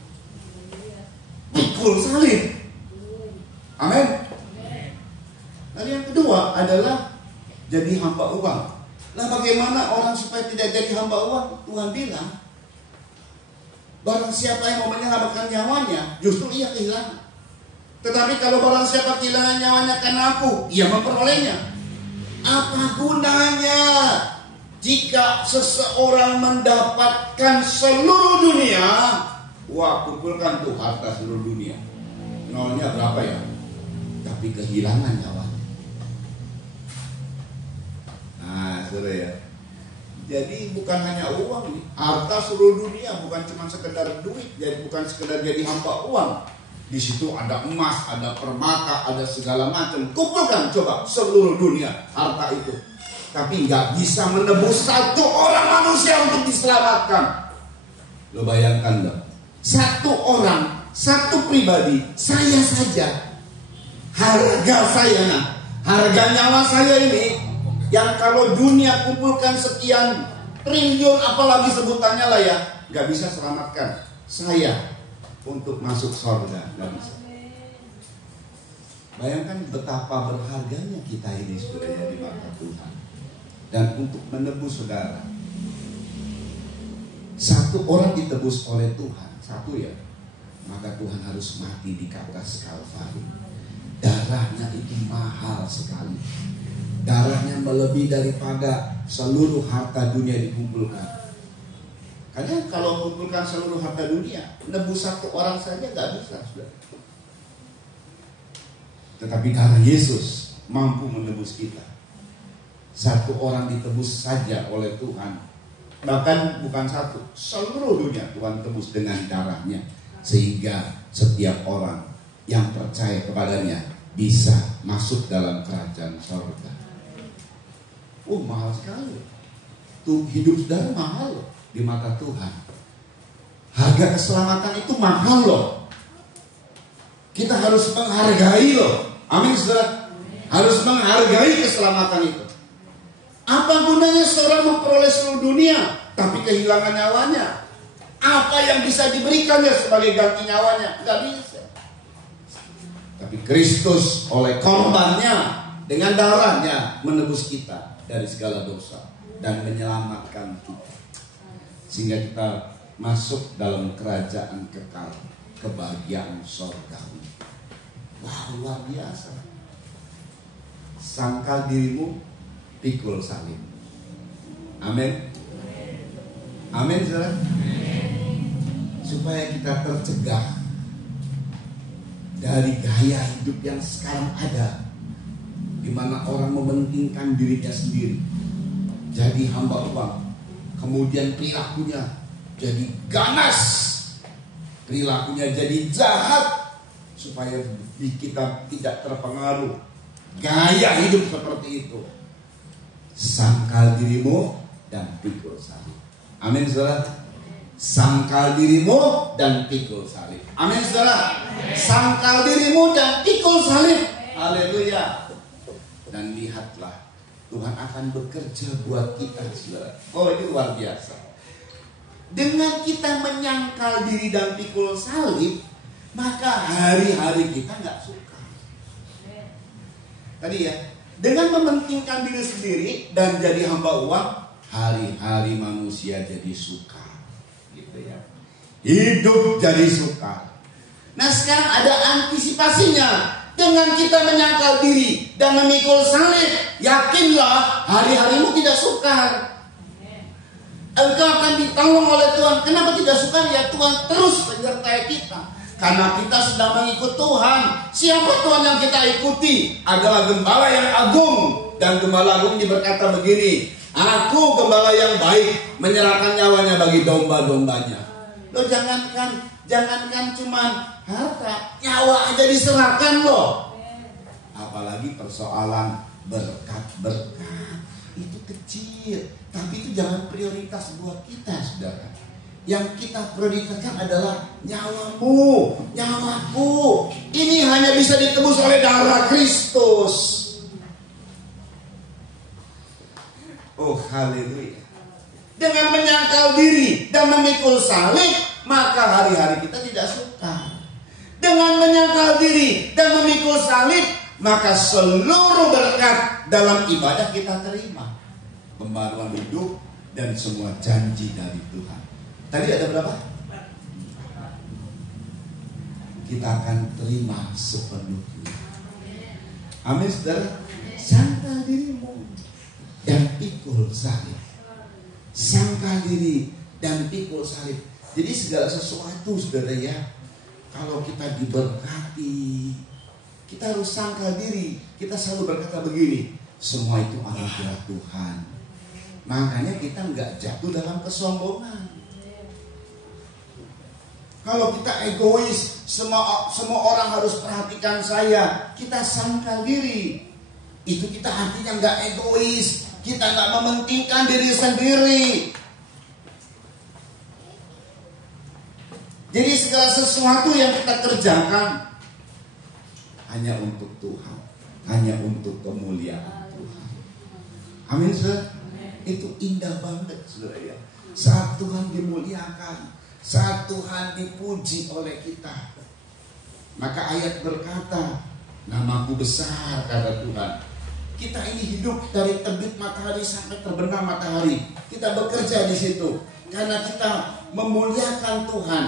Pikul salib. Amin. Lalu yang kedua adalah jadi hamba uang. Nah, bagaimana orang supaya tidak jadi hamba uang? Tuhan bilang, barang siapa yang mau menyelamatkan nyawanya, justru ia kehilangan. Tetapi kalau barang siapa kehilangan nyawanya karena aku, ia memperolehnya. Apa gunanya jika seseorang mendapatkan seluruh dunia? Wah, kumpulkan tuh harta seluruh dunia. Nolnya berapa ya? Tapi kehilangan nyawanya. Nah, saudara ya. Jadi bukan hanya uang nih, harta seluruh dunia, bukan cuma sekedar duit, jadi bukan sekedar jadi hamba uang. Di situ ada emas, ada permata, ada segala macam. Kumpulkan coba seluruh dunia harta itu. Tapi nggak bisa menebus satu orang manusia untuk diselamatkan. Lo bayangkan dong, satu orang, satu pribadi, saya saja. Harga saya, harga nyawa saya ini, yang kalau dunia kumpulkan sekian triliun, apalagi sebutannya lah ya, nggak bisa selamatkan saya untuk masuk surga, nggak bisa. Bayangkan betapa berharganya kita ini saudara di mata Tuhan. Dan untuk menebus saudara, satu orang ditebus oleh Tuhan, satu ya, maka Tuhan harus mati di atas Kalvari. Darahnya itu mahal sekali. Darahnya melebihi daripada seluruh harta dunia dikumpulkan. Karena kalau mengumpulkan seluruh harta dunia, menebus satu orang saja nggak bisa, sudah. Tetapi darah Yesus mampu menebus kita. Satu orang ditebus saja oleh Tuhan. Bahkan bukan satu, seluruh dunia Tuhan tebus dengan darahnya. Sehingga setiap orang yang percaya kepadanya bisa masuk dalam kerajaan surga. Mahal sekali. Tuh hidup saudara mahal loh di mata Tuhan. Harga keselamatan itu mahal loh. Kita harus menghargai loh. Amin saudara. Harus menghargai keselamatan itu. Apa gunanya seorang memperoleh seluruh dunia tapi kehilangan nyawanya? Apa yang bisa diberikannya sebagai ganti nyawanya? Gak bisa. Tapi Kristus oleh korbannya dengan darahnya menebus kita dari segala dosa dan menyelamatkan kita, sehingga kita masuk dalam kerajaan kekal, kebahagiaan surgawi. Wah, luar biasa. Sangkal dirimu, pikul salib. Amin. Amin, saudara. Supaya kita tercegah dari gaya hidup yang sekarang ada, di mana orang mementingkan dirinya sendiri, jadi hamba uang, kemudian perilakunya jadi ganas, perilakunya jadi jahat, supaya kita tidak terpengaruh gaya hidup seperti itu. Sangkal dirimu dan pikul salib. Amin saudara. Sangkal dirimu dan pikul salib. Amin saudara. Sangkal dirimu dan pikul salib. Haleluya. Dan lihatlah, Tuhan akan bekerja buat kita saudara. Oh, ini luar biasa. Dengan kita menyangkal diri dan pikul salib, maka hari-hari kita gak suka. Tadi ya, dengan mementingkan diri sendiri dan jadi hamba uang, hari-hari manusia jadi suka, gitu ya. Hidup jadi suka. Nah, sekarang ada antisipasinya. Dengan kita menyangkal diri dan memikul salib, yakinlah hari-harimu tidak sukar. Engkau akan ditolong oleh Tuhan. Kenapa tidak sukar? Ya, Tuhan terus menyertai kita. Karena kita sedang mengikut Tuhan. Siapa Tuhan yang kita ikuti? Adalah Gembala yang agung. Dan Gembala agung ini berkata begini, aku Gembala yang baik, menyerahkan nyawanya bagi domba-dombanya. Loh, jangankan cuman harta, nyawa aja diserahkan loh. Apalagi persoalan berkat-berkat, itu kecil, tapi itu jangan prioritas buat kita saudara. Yang kita prioritaskan adalah nyawamu, nyawaku. Ini hanya hanya bisa ditebus oleh darah Kristus. Oh haleluya. Dengan menyangkal diri dan memikul salib, maka hari-hari kita tidak suka. Dengan menyangkal diri dan memikul salib, maka seluruh berkat dalam ibadah kita terima. Pembaruan hidup dan semua janji dari Tuhan. Tadi ada berapa? Kita akan terima sepenuhnya. Amin saudara. Sangkal dirimu dan pikul salib. Sangkal diri dan pikul salib. Jadi segala sesuatu saudara ya, kalau kita diberkati, kita harus sangkal diri. Kita selalu berkata begini, semua itu anugerah Tuhan. Makanya kita nggak jatuh dalam kesombongan. Kalau kita egois, semua orang harus perhatikan saya, kita sangkal diri. Itu kita artinya nggak egois. Kita nggak mementingkan diri sendiri. Jadi segala sesuatu yang kita kerjakan hanya untuk Tuhan, hanya untuk kemuliaan Tuhan. Amin, saudara. Itu indah banget, saudara ya. Saat Tuhan dimuliakan, saat Tuhan dipuji oleh kita. Maka ayat berkata, namaku besar, kata Tuhan. Kita ini hidup dari terbit matahari sampai terbenam matahari. Kita bekerja di situ karena kita memuliakan Tuhan.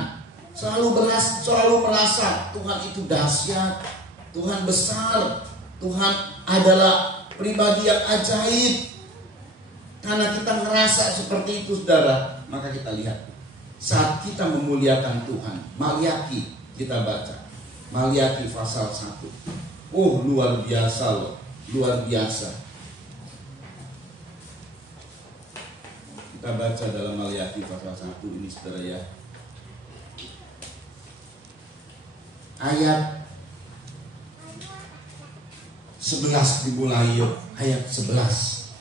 Selalu merasa Tuhan itu dahsyat, Tuhan besar, Tuhan adalah pribadi yang ajaib. Karena kita ngerasa seperti itu, saudara, maka kita lihat saat kita memuliakan Tuhan. Maliaki kita baca, Maliaki pasal 1. Oh luar biasa loh. Luar biasa. Kita baca dalam Maliaki pasal 1 ini, saudara ya. Ayat 11 dimulai yuk. Ayat 11.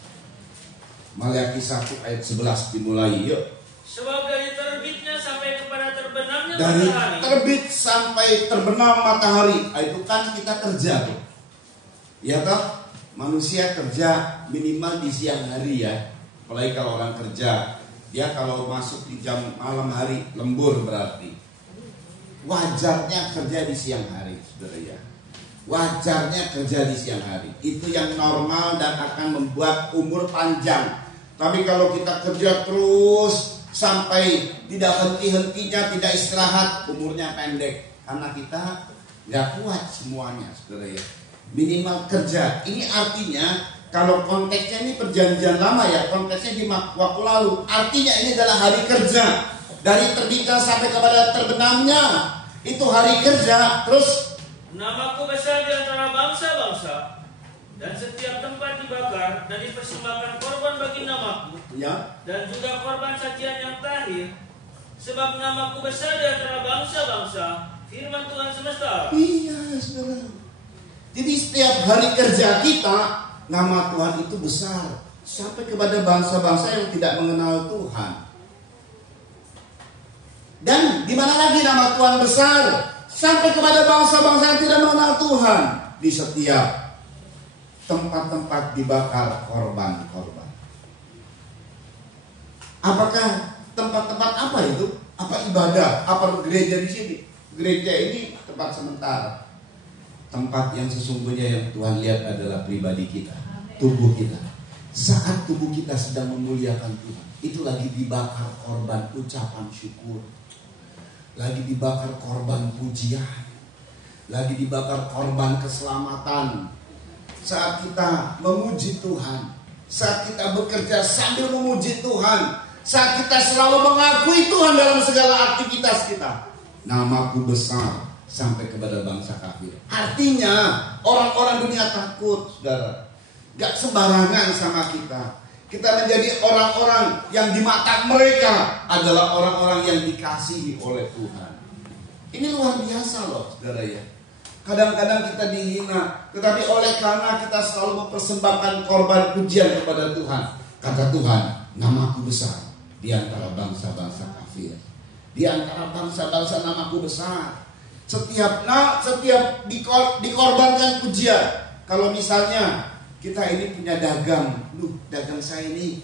Maliaki 1 ayat 11 dimulai yuk. Sebab dari terbitnya sampai kepada terbenamnya dari matahari. Terbit sampai terbenam matahari. Itu kan kita kerja tuh. Ya toh, manusia kerja minimal di siang hari ya. Apalagi kalau orang kerja, dia kalau masuk di jam malam hari lembur berarti. Wajarnya kerja di siang hari, saudara ya. Wajarnya kerja di siang hari. Itu yang normal dan akan membuat umur panjang. Tapi kalau kita kerja terus sampai tidak henti-hentinya, tidak istirahat, umurnya pendek. Karena kita nggak kuat semuanya, saudara ya. Minimal kerja. Ini artinya kalau konteksnya ini perjanjian lama ya, konteksnya di waktu lalu. Artinya ini adalah hari kerja. Dari terbitnya sampai kepada terbenamnya itu hari kerja. Terus namaku besar di antara bangsa-bangsa, dan setiap tempat dibakar dan dipersembahkan korban bagi namaku, ya. Dan juga korban sajian yang tahir. Sebab namaku besar di antara bangsa-bangsa, firman Tuhan semesta. Iya, saudara. Jadi setiap hari kerja kita, nama Tuhan itu besar sampai kepada bangsa-bangsa yang tidak mengenal Tuhan. Dan di mana lagi nama Tuhan besar? Sampai kepada bangsa-bangsa yang tidak mengenal Tuhan. Di setiap tempat-tempat dibakar korban-korban. Apakah tempat-tempat apa itu? Apa ibadah? Apa gereja di sini? Gereja ini tempat sementara. Tempat yang sesungguhnya yang Tuhan lihat adalah pribadi kita, tubuh kita. Saat tubuh kita sedang memuliakan Tuhan, itu lagi dibakar korban ucapan syukur, lagi dibakar korban pujian, lagi dibakar korban keselamatan. Saat kita memuji Tuhan, saat kita bekerja sambil memuji Tuhan, saat kita selalu mengakui Tuhan dalam segala aktivitas kita, namaku besar sampai kepada bangsa kafir. Artinya orang-orang dunia takut, saudara. Gak sembarangan sama kita. Kita menjadi orang-orang yang di mata mereka adalah orang-orang yang dikasihi oleh Tuhan. Ini luar biasa loh, saudara ya. Kadang-kadang kita dihina, tetapi oleh karena kita selalu mempersembahkan korban pujian kepada Tuhan. Kata Tuhan, namaku besar di antara bangsa-bangsa kafir. Di antara bangsa-bangsa namaku besar. Setiap dikorbankan pujian. Kalau misalnya kita ini punya dagang, dagang saya ini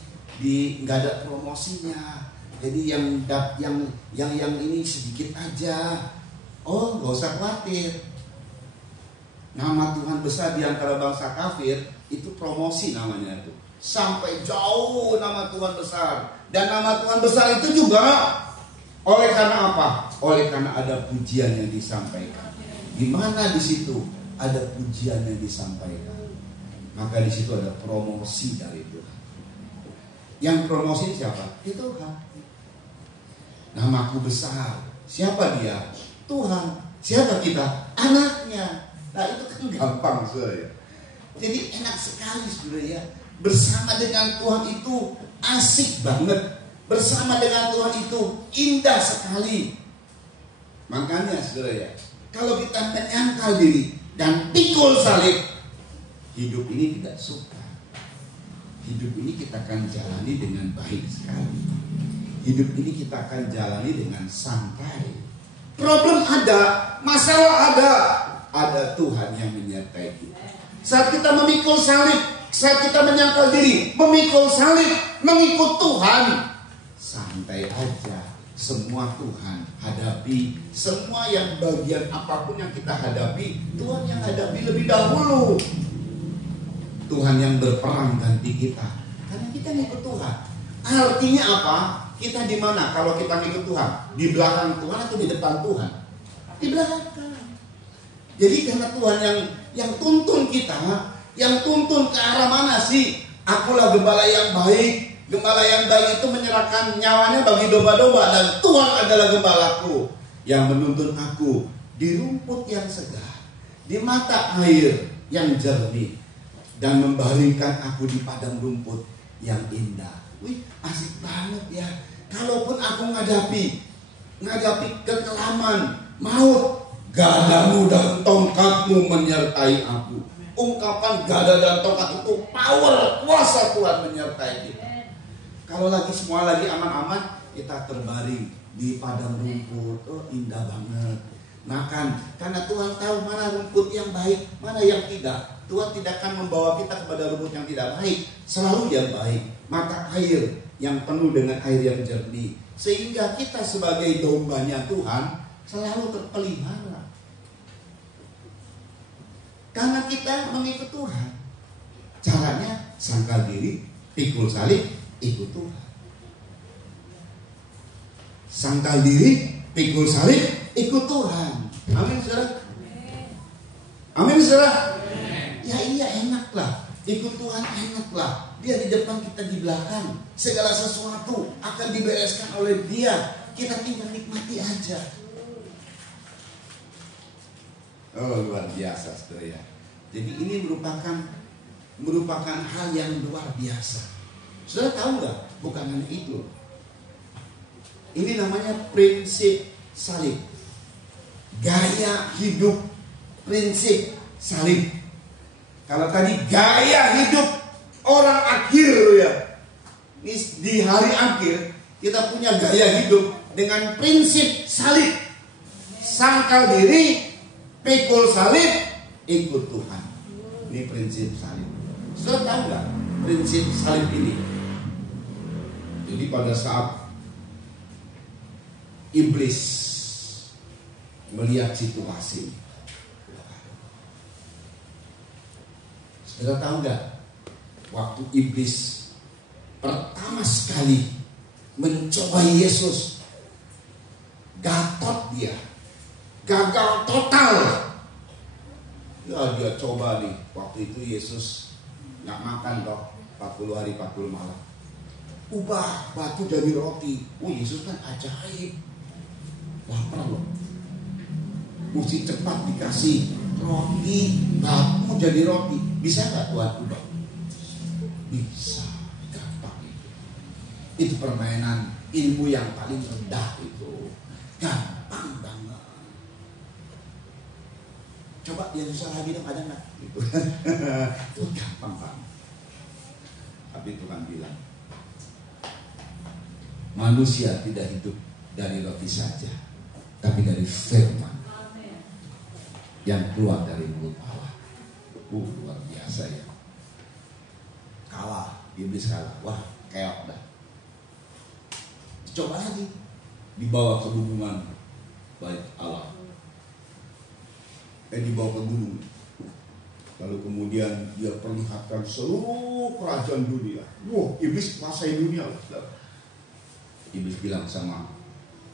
nggak ada promosinya, jadi yang ini sedikit aja. Oh, nggak usah khawatir. Nama Tuhan besar di antara bangsa kafir itu promosi namanya itu. Sampai jauh nama Tuhan besar. Dan nama Tuhan besar itu juga oleh karena apa? Oleh karena ada pujian yang disampaikan. Di mana di situ ada pujian yang disampaikan, maka di situ ada promosi dari Tuhan. Yang promosi siapa? Itu Tuhan. Namaku besar. Siapa dia? Tuhan. Siapa kita? Anaknya. Nah itu kan gampang saudara. Jadi enak sekali saudara ya. Bersama dengan Tuhan itu asik banget. Bersama dengan Tuhan itu indah sekali. Makanya saudara ya, kalau kita menyangkal diri dan pikul salib, hidup ini tidak suka. Hidup ini kita akan jalani dengan baik sekali. Hidup ini kita akan jalani dengan santai. Problem ada, masalah ada Tuhan yang menyertai kita. Saat kita memikul salib, saat kita menyangkal diri, memikul salib, mengikut Tuhan, santai aja. Semua Tuhan hadapi. Semua yang bagian apapun yang kita hadapi, Tuhan yang hadapi lebih dahulu. Tuhan yang berperang ganti kita. Karena kita ngikut Tuhan. Artinya apa? Kita di mana kalau kita ngikut Tuhan? Di belakang Tuhan atau di depan Tuhan? Di belakang. Jadi karena Tuhan yang tuntun kita, yang tuntun ke arah mana sih? Akulah gembala yang baik. Gembala yang baik itu menyerahkan nyawanya bagi domba-domba, dan Tuhan adalah gembalaku yang menuntun aku di rumput yang segar, di mata air yang jernih, dan membaringkan aku di padang rumput yang indah. Wih, asik banget ya. Kalaupun aku menghadapi kekelaman, maut, gadamu dan tongkatmu menyertai aku. Ungkapan gada dan tongkat itu power, kuasa Tuhan menyertai kita. Kalau semua lagi aman-aman, kita terbaring di padang rumput. Oh, indah banget. Makan, karena Tuhan tahu mana rumput yang baik, mana yang tidak. Tuhan tidak akan membawa kita kepada rumput yang tidak baik, selalu yang baik. Mata air yang penuh dengan air yang jernih, sehingga kita sebagai dombanya Tuhan selalu terpelihara. Karena kita mengikut Tuhan. Caranya sangkal diri, pikul salib, ikut Tuhan. Sangkal diri, pikul salib, ikut Tuhan. Amin saudara. Amin saudara. Ya iya, enak lah. Ikut Tuhan enak lah. Dia di depan, kita di belakang. Segala sesuatu akan dibereskan oleh Dia. Kita tinggal nikmati aja. Oh, luar biasa saudara ya. Jadi ini merupakan hal yang luar biasa. Saudara tahu nggak? Bukan hanya itu. Ini namanya prinsip salib. Gaya hidup prinsip salib. Kalau tadi gaya hidup orang akhir ya. Di hari akhir kita punya gaya hidup dengan prinsip salib. Sangkal diri, pikul salib, ikut Tuhan. Ini prinsip salib. Saudara tahu nggak prinsip salib ini? Jadi pada saat iblis melihat situasi, saudara tahu nggak? Waktu iblis pertama sekali mencoba Yesus, gatot dia, gagal total. Ya dia coba nih, waktu itu Yesus nggak makan toh 40 hari 40 malam. Ubah batu jadi roti. Oh Yesus kan ajaib. Lapar loh. Mesti cepat dikasih roti, batu jadi roti. Bisa nggak Tuhan ubah? Bisa, gampang itu. Itu permainan ilmu yang paling rendah itu. Gampang banget. Coba yang susah lagi dong, ada nggak? Gitu. Itu gampang banget. Tapi Tuhan bilang, manusia tidak hidup dari roti saja, tapi dari firman yang keluar dari mulut Allah. Luar biasa ya. Kalah, iblis kalah. Wah, keok dah. Coba lagi dibawa ke hubungan baik Allah. Dibawa ke gunung. Lalu kemudian dia perlihatkan seluruh kerajaan dunia. Wah, iblis kuasai dunia. Iblis bilang sama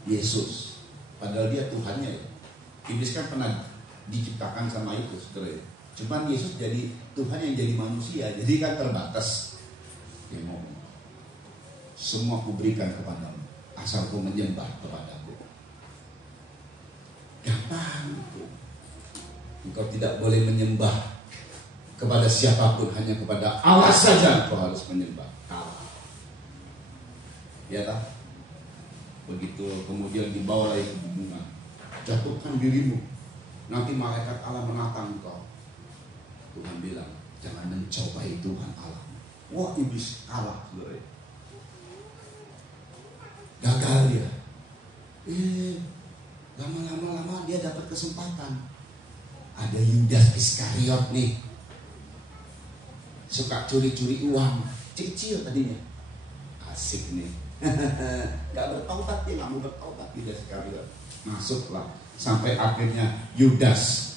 Yesus, padahal dia Tuhannya ya. Iblis kan pernah diciptakan sama itu, saudara. Cuman Yesus jadi Tuhan yang jadi manusia, jadi kan terbatas. Dia ngomong, semua kuberikan kepadamu, asal kau menyembah kepadaku. Gampang itu. Engkau tidak boleh menyembah kepada siapapun, hanya kepada Allah saja kau harus menyembah. Ya tak? Begitu kemudian dibawa lagi ke hubungan. Jatuhkan dirimu, nanti malaikat Allah menatang engkau. Tuhan bilang, jangan mencobai Tuhan Allah. Wah, iblis kalah, saudara. Gagal dia. Lama-lama dia dapat kesempatan. Ada Yudas Iskariot nih, suka curi-curi uang, kecil tadinya. Asik nih. Gak bertaubat, dia gak mau bertaubat. Yudas Iskariot masuklah sampai akhirnya Yudas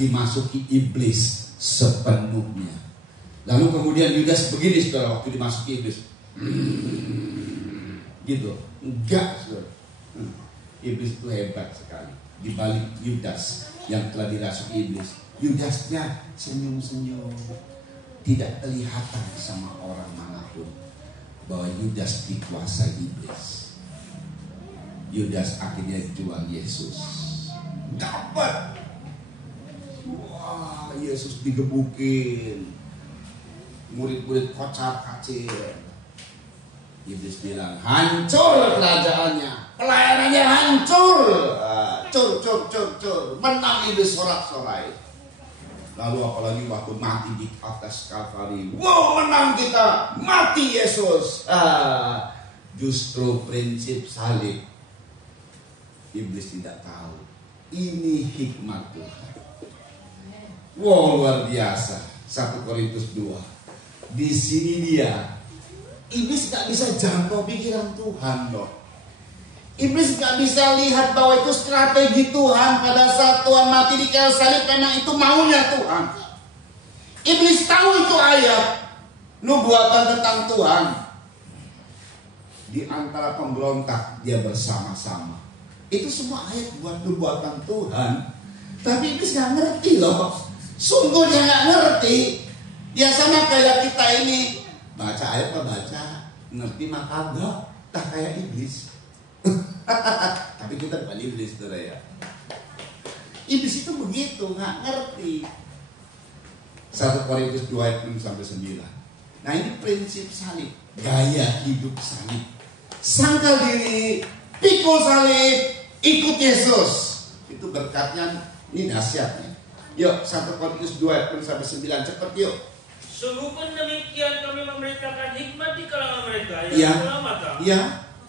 dimasuki iblis sepenuhnya. Lalu kemudian Yudas begini, saudara, waktu dimasuki iblis. Gitu. Enggak, saudara. Iblis itu hebat sekali. Di balik Yudas yang telah dirasuki iblis, Yudasnya senyum-senyum, tidak kelihatan sama orang manapun bahwa Yudas dikuasai iblis. Yudas akhirnya jual Yesus. Dapat. Wah, Yesus digebukin. Murid-murid kocar-kacir. Iblis bilang, hancur kerajaannya, pelayanannya hancur. Cur. Menang iblis sorak-sorai. Lalu apalagi waktu mati di atas Kalvari. Wow, menang kita. Mati Yesus. Justru prinsip salib iblis tidak tahu. Ini hikmat Tuhan. Wow, luar biasa. 1 Korintus 2. Di sini dia. Iblis gak bisa jangkau pikiran Tuhan loh. Iblis gak bisa lihat bahwa itu strategi Tuhan pada saat Tuhan mati di kayu salib, karena itu maunya Tuhan. Iblis tahu itu ayat nubuatan tentang Tuhan. Di antara pemberontak dia bersama-sama. Itu semua ayat buat nubuatan Tuhan. Tapi iblis gak ngerti loh. Sungguh dia gak ngerti. Dia sama kayak kita ini. Baca ayat apa baca, ngerti maka enggak, tak kayak iblis. Tapi kita bukan iblis, saudara ya. Iblis itu begitu, nggak ngerti. 1 Korintus 2 ayat 6-9. Nah, ini prinsip salib, gaya hidup salib. Sangkal diri, pikul salib, ikut Yesus. Itu berkatnya, ini dahsyatnya. Yuk, 1 Korintus 2 ayat 6-9, cepat yuk. Sungguh pun demikian kami memberitakan hikmat di kalangan mereka yang menyelamatkan. Iya.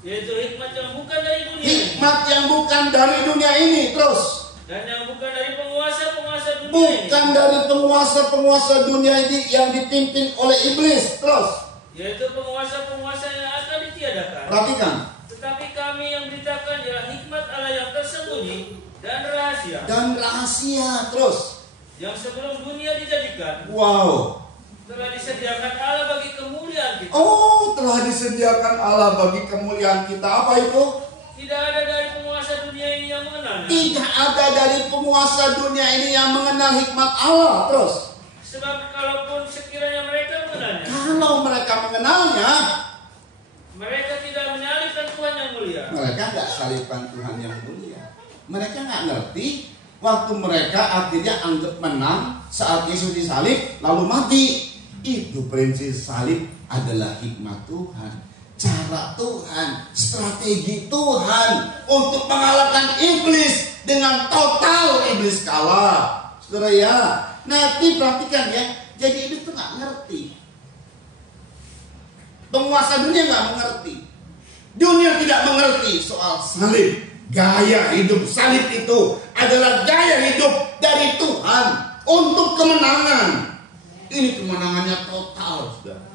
Yaitu hikmat yang bukan dari dunia ini. Hikmat yang bukan dari dunia ini. Terus. Dan yang bukan dari penguasa-penguasa dunia bukan ini. Dari penguasa-penguasa dunia ini yang dipimpin oleh iblis. Terus. Yaitu penguasa-penguasa yang akan ditiadakan. Perhatikan. Tetapi kami yang beritakan ialah hikmat Allah yang tersembunyi dan rahasia. Dan rahasia. Terus. Yang sebelum dunia dijadikan. Wow. Telah disediakan Allah bagi kemuliaan kita. Oh, telah disediakan Allah bagi kemuliaan kita. Apa itu? Tidak ada dari penguasa dunia ini yang mengenalnya. Tidak ada dari penguasa dunia ini yang mengenal hikmat Allah. Terus. Sebab kalaupun sekiranya mereka mengenalnya. Kalau mereka mengenalnya. Mereka tidak menyalibkan Tuhan yang mulia. Mereka nggak salibkan Tuhan yang mulia. Mereka nggak ngerti. Waktu mereka akhirnya anggap menang saat Yesus disalib lalu mati. Itu prinsip salib adalah hikmat Tuhan, cara Tuhan, strategi Tuhan untuk mengalahkan iblis. Dengan total iblis kalah, saudara ya. Nanti perhatikan ya. Jadi iblis itu nggak ngerti. Penguasa dunia nggak mengerti. Dunia tidak mengerti soal salib. Gaya hidup salib itu adalah gaya hidup dari Tuhan untuk kemenangan. Ini kemenangannya total, saudara.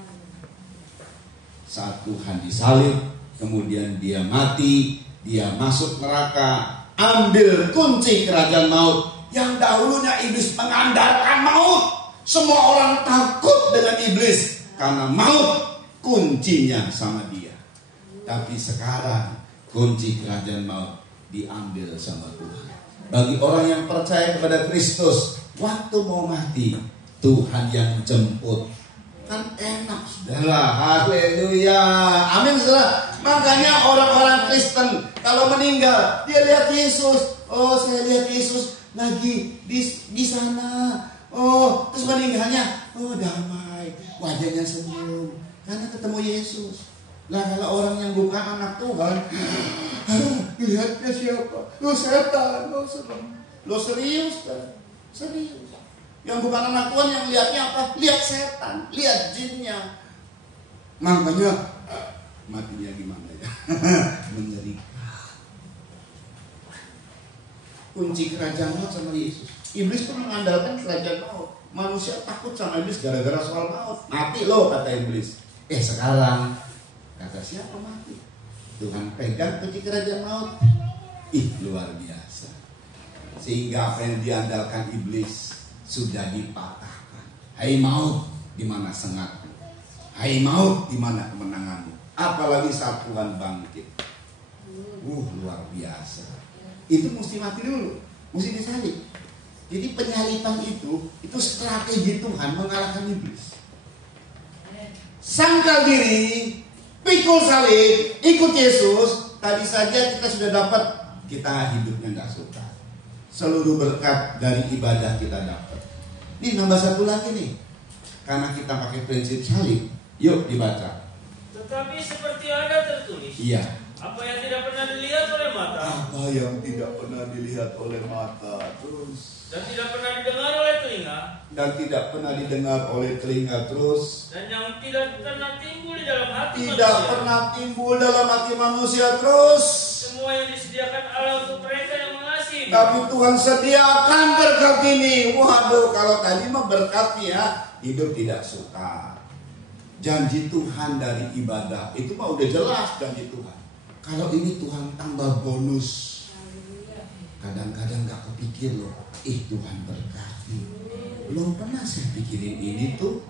Saat Tuhan disalib, kemudian dia mati, dia masuk neraka, ambil kunci kerajaan maut. Yang dahulunya iblis mengandalkan maut. Semua orang takut dengan iblis karena maut kuncinya sama dia. Tapi sekarang kunci kerajaan maut diambil sama Tuhan. Bagi orang yang percaya kepada Kristus, waktu mau mati Tuhan yang jemput. Kan enak, saudara. Haleluya. Amin, saudara. Makanya orang-orang Kristen kalau meninggal, dia lihat Yesus. Oh, saya lihat Yesus lagi di sana. Oh, terus meninggalnya, oh damai, wajahnya senyum karena ketemu Yesus. Nah, kalau orang yang bukan anak Tuhan, lihatnya siapa? Lo setan, lo serem. Lo serius kan? Serius. Yang bukan anak Tuhan yang lihatnya apa? Lihat setan, lihat jinnya. Makanya matinya gimana ya? Mengerikan. Kunci kerajaan maut sama Yesus. Iblis pun mengandalkan kerajaan maut. Manusia takut sama iblis gara-gara soal maut. Mati lo, kata iblis. Sekarang kata siapa mati? Tuhan pegang kunci kerajaan maut. Luar biasa. Sehingga apa yang diandalkan iblis sudah dipatahkan. Hai maut, di mana sengatmu? Hai maut, di mana kemenanganmu? Apalagi saat Tuhan bangkit. Luar biasa. Itu mesti mati dulu, mesti disalib. Jadi penyaliban itu strategi Tuhan mengalahkan iblis. Sangkal diri, pikul salib, ikut Yesus. Tadi saja kita sudah dapat, kita hidupnya nggak suka. Seluruh berkat dari ibadah kita dapat. Ini nambah satu lagi nih. Karena kita pakai prinsip salib, yuk dibaca. Tetapi seperti ada tertulis. Iya. Apa yang tidak pernah dilihat oleh mata. Apa yang tidak pernah dilihat oleh mata. Terus. Dan tidak pernah didengar oleh telinga. Dan tidak pernah didengar oleh telinga. Terus. Dan yang tidak pernah timbul di dalam hati tidak manusia. Pernah timbul dalam hati manusia. Terus. Semua yang disediakan Allah untuk mereka yang mengasihi. Tapi Tuhan sediakan berkat ini. Waduh, kalau tadi mah berkat ya, hidup tidak suka. Janji Tuhan dari ibadah itu mah udah jelas janji Tuhan. Kalau ini Tuhan tambah bonus. Kadang-kadang gak kepikir loh. Tuhan berkati. Belum pernah saya pikirin ini tuh.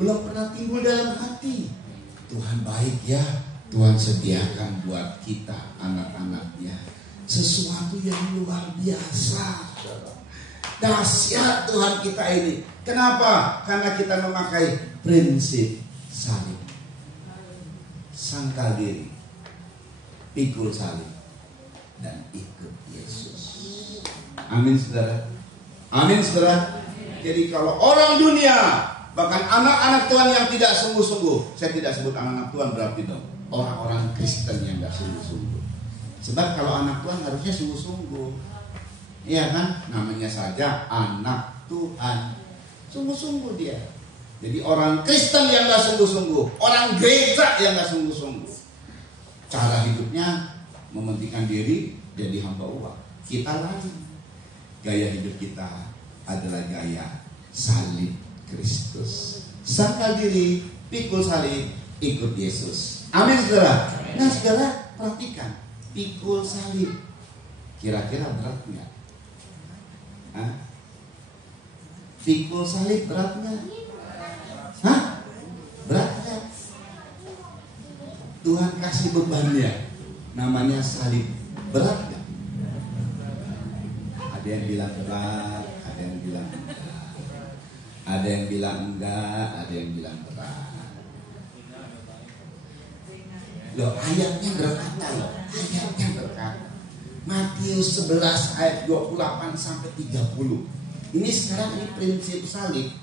Belum pernah timbul dalam hati. Tuhan baik ya. Tuhan sediakan buat kita anak-anaknya sesuatu yang luar biasa. Dahsyat Tuhan kita ini. Kenapa? Karena kita memakai prinsip salib. Sangkal diri, pikul salib, dan ikut Yesus. Amin, saudara. Amin, saudara. Jadi kalau orang dunia, bahkan anak-anak Tuhan yang tidak sungguh-sungguh, saya tidak sebut anak-anak Tuhan berarti dong, orang-orang Kristen yang tidak sungguh-sungguh. Sebab kalau anak Tuhan harusnya sungguh-sungguh. Iya kan? Namanya saja anak Tuhan. Sungguh-sungguh dia. Jadi orang Kristen yang gak sungguh-sungguh, orang gereja yang gak sungguh-sungguh, cara hidupnya mementingkan diri, jadi hamba uang. Kita lain. Gaya hidup kita adalah gaya salib Kristus. Sangkal diri, pikul salib, ikut Yesus. Amin, saudara. Nah, saudara, perhatikan, pikul salib. Kira-kira berat nggak? Pikul salib berat nggak? Berat nggak? Tuhan kasih bebannya, namanya salib. Berat nggak? Ada yang bilang berat, ada yang bilang enggak. Ada yang bilang enggak, ada yang bilang berat. Loh, ayatnya berkata loh, ayatnya berkata. Matius 11 ayat 28 sampai 30. Ini sekarang ini prinsip salib.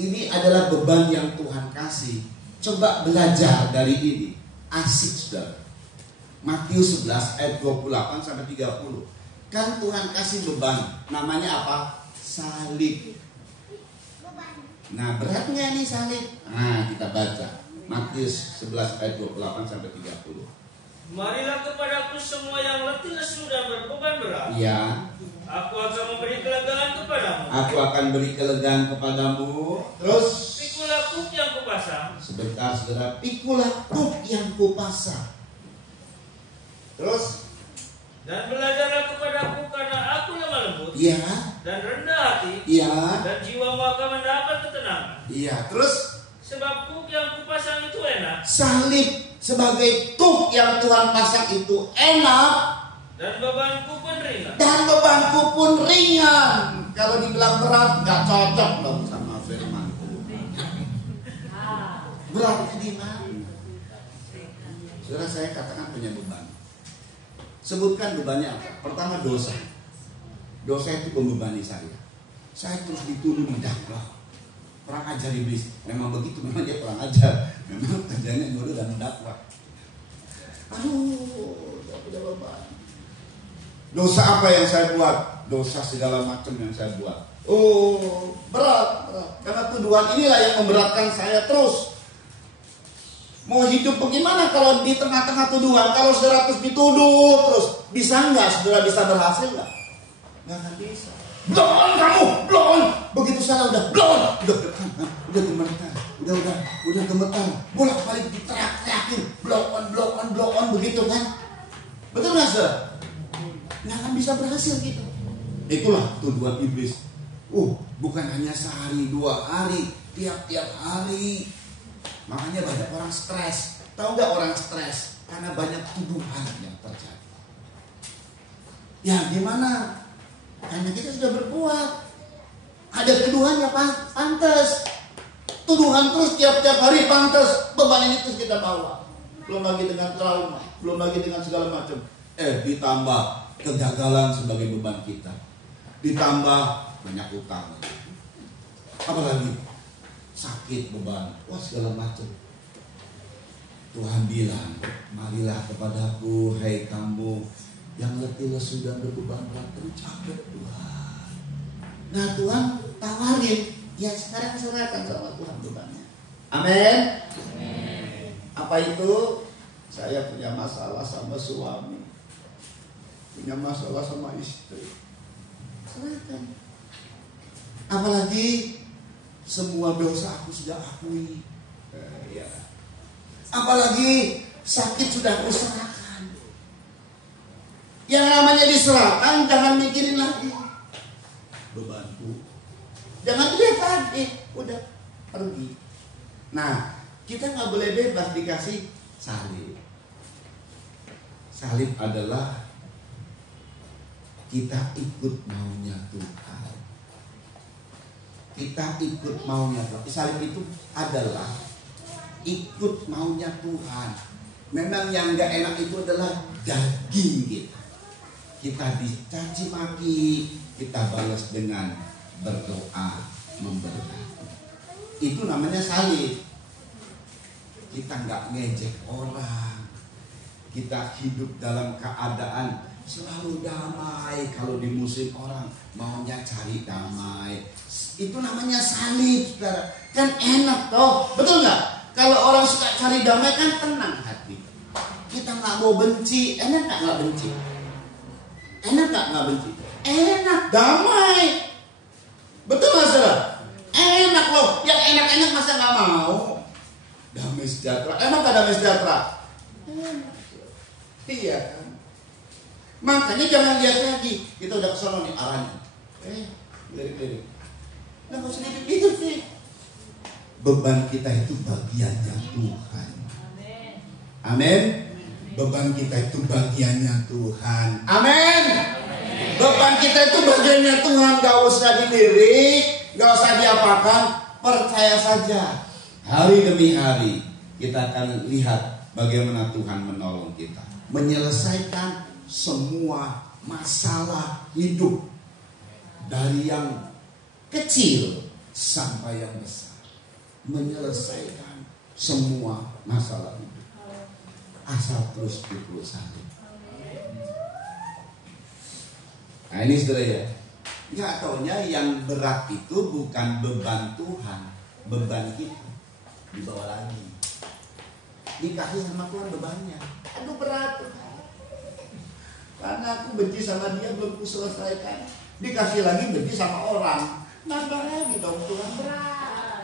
Ini adalah beban yang Tuhan kasih. Coba belajar dari ini. Asik, saudara. Matius 11 ayat 28 sampai 30. Kan Tuhan kasih beban. Namanya apa? Salib. Nah, berat nggak nih salib? Nah, kita baca Matius 11 ayat 28 sampai 30. marilah kepadaku semua yang letih lesu dan berbeban berat. Ya. Aku akan memberi kelegaan kepadamu. Aku akan beri kelegaan kepadamu. Terus. Pikulah kuk yang kupasang. Sebentar saudara. Pikulah kuk yang kupasang. Terus. Dan belajarlah kepadaku karena aku lemah lembut. Iya. Dan rendah hati. Iya. Dan jiwamu akan mendapat ketenangan. Iya. Terus. Sebab kuk yang kupasang itu enak. Salib sebagai kuk yang Tuhan pasang itu enak. Dan bebanku pun ringan. Dan bebanku pun ringan. Kalau dibilang berat gak cocok dong sama firman. Berat itu di mana? Saudara, saya katakan punya beban. Sebutkan bebannya apa? Pertama dosa. Dosa itu membebani saya. Saya terus dituduh didakwa. Perang ajar iblis. Memang begitu, memang dia perang ajar. Memang kerjanya nyuruh dan mendakwa. Aduh, gak punya beban. Dosa apa yang saya buat? Dosa segala macam yang saya buat. Oh, berat. Karena tuduhan inilah yang memberatkan saya terus. Mau hidup bagaimana kalau di tengah-tengah tuduhan? Kalau saudara terus dituduh terus, bisa nggak saudara bisa berhasil nggak? Nggak akan bisa. Blon kamu, blon. Begitu salah udah blon, udah gemetar, udah gemetar. Bolak-balik diteriak-teriakin, blon begitu kan? Betul nggak saudara? Nggak akan bisa berhasil gitu. Itulah tuduhan iblis. Bukan hanya sehari, 2 hari, tiap-tiap hari. Makanya banyak orang stres. Tahu nggak orang stres? Karena banyak tuduhan yang terjadi. Ya gimana? Karena kita sudah berbuat. Ada tuduhan ya pantas. Tuduhan terus tiap-tiap hari pantas. Beban ini terus kita bawa. Belum lagi dengan trauma, belum lagi dengan segala macam. Ditambah kegagalan sebagai beban kita. Ditambah banyak utang. Apalagi sakit, beban, segala macam. Tuhan bilang, marilah kepadaku, hai kamu yang letih lesu dan berbeban berat, capek Tuhan. Nah Tuhan tawarin, ya sekarang serahkan sama Tuhan bebannya. Amin. Apa itu? Saya punya masalah sama suami, punya masalah sama istri. Serahkan. Apalagi semua dosa aku sudah akui. Apalagi sakit sudah aku serahkan. Yang namanya diserahkan jangan mikirin lagi bebanku. Jangan dilihat lagi, udah pergi. Nah, kita nggak boleh bebas dikasih salib. Salib adalah kita ikut maunya Tuhan. Kita ikut maunya Tuhan. Salib itu adalah ikut maunya Tuhan. Memang yang gak enak itu adalah daging kita. Kita dicaci maki, kita balas dengan berdoa, memberkati. Itu namanya salib. Kita gak ngejek orang. Kita hidup dalam keadaan selalu damai. Kalau di musim orang maunya cari damai, itu namanya salib, saudara. Kan enak toh, betul nggak? Kalau orang suka cari damai kan tenang hati. Kita nggak mau benci, enak nggak benci? Enak nggak benci? Enak, damai. Betul nggak saudara? Enak loh, yang enak-enak masa nggak mau? Damai sejahtera, emang nggak damai sejahtera? Enak. Iya kan? Makanya jangan lihat lagi. Kita udah kesana nih arahnya. Lirik-lirik. Nah, gak usah dipikir sih. Beban kita itu bagiannya Tuhan. Amin. Beban kita itu bagiannya Tuhan. Amin. Beban kita itu bagiannya Tuhan. Gak usah dilirik, gak usah diapakan. Percaya saja. Hari demi hari kita akan lihat bagaimana Tuhan menolong kita, menyelesaikan semua masalah hidup, dari yang kecil sampai yang besar. Menyelesaikan semua masalah hidup, asal terus pikul salib. Nah ini saudara ya, nggak taunya yang berat itu bukan beban Tuhan, beban kita dibawa lagi. dikasih sama Tuhan bebannya. Aduh berat. Karena aku benci sama dia belum kuselesaikan. Dikasih lagi benci sama orang. Nambah lagi dong Tuhan, berat.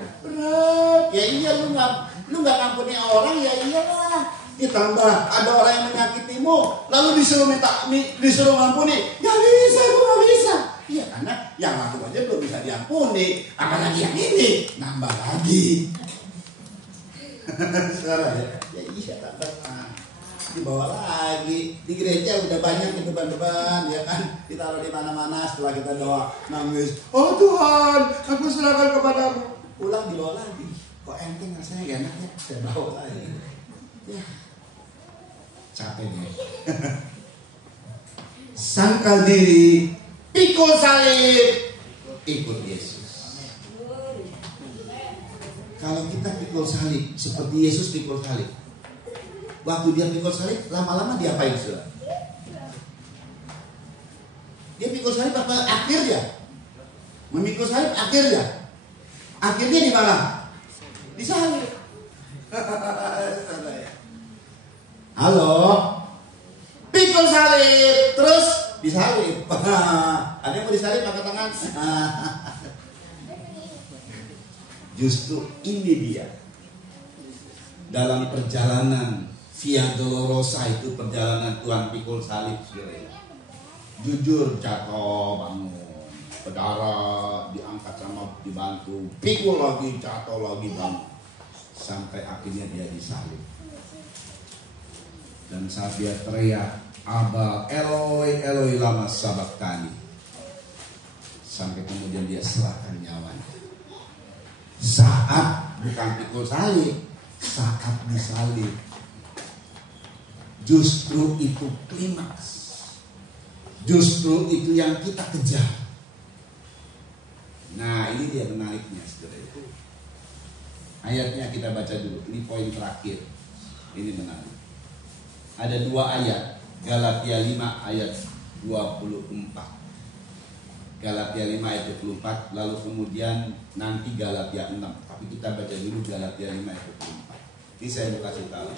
Ya iya, lu nggak ngampuni orang, ya iyalah. Ditambah ada orang yang menyakitimu, lalu disuruh ngampuni. Gak bisa, gue gak bisa. Iya, karena yang lalu aja belum bisa diampuni, apalagi yang ini nambah lagi. Sekarang ya iya tambah. Dibawa lagi di gereja udah banyak beban-beban, ya kan, ditaruh di mana-mana. Setelah kita doa nangis, oh Tuhan aku serahkan kepadamu, pulang dibawa lagi. Kok enteng rasanya, gak enak ya, saya bawa lagi ya. Capek deh. Sangkal diri, pikul salib, ikut Yesus. Kalau kita pikul salib seperti Yesus pikul salib, waktu dia pikul salib, lama-lama dia apain sudah? Dia pikul salib apa akhirnya? Memikul salib akhirnya? Akhirnya di mana? Di salib. Halo? Pikul salib, terus disalib. Ada yang mau disalib angkat tangan? Justru ini dia. Dalam perjalanan Via Dolorosa itu perjalanan Tuhan pikul salib, jujur jatuh bangun, berdarah, diangkat sama dibantu, pikul lagi, jatuh lagi bangun, sampai akhirnya dia disalib. Dan saat dia teriak, Aba Eloi Eloi lama sabachthani, sampai kemudian dia serahkan nyawanya. Saat bukan pikul salib, saat disalib. Justru itu klimaks. Justru itu yang kita kejar. Nah, ini dia menariknya, saudara. Ayatnya kita baca dulu. Ini poin terakhir. Ini menarik. Ada 2 ayat. Galatia 5 ayat 24. Galatia 5 ayat 24. Lalu kemudian nanti Galatia 6. Tapi kita baca dulu Galatia 5 ayat 24. Ini saya mau kasih tahu.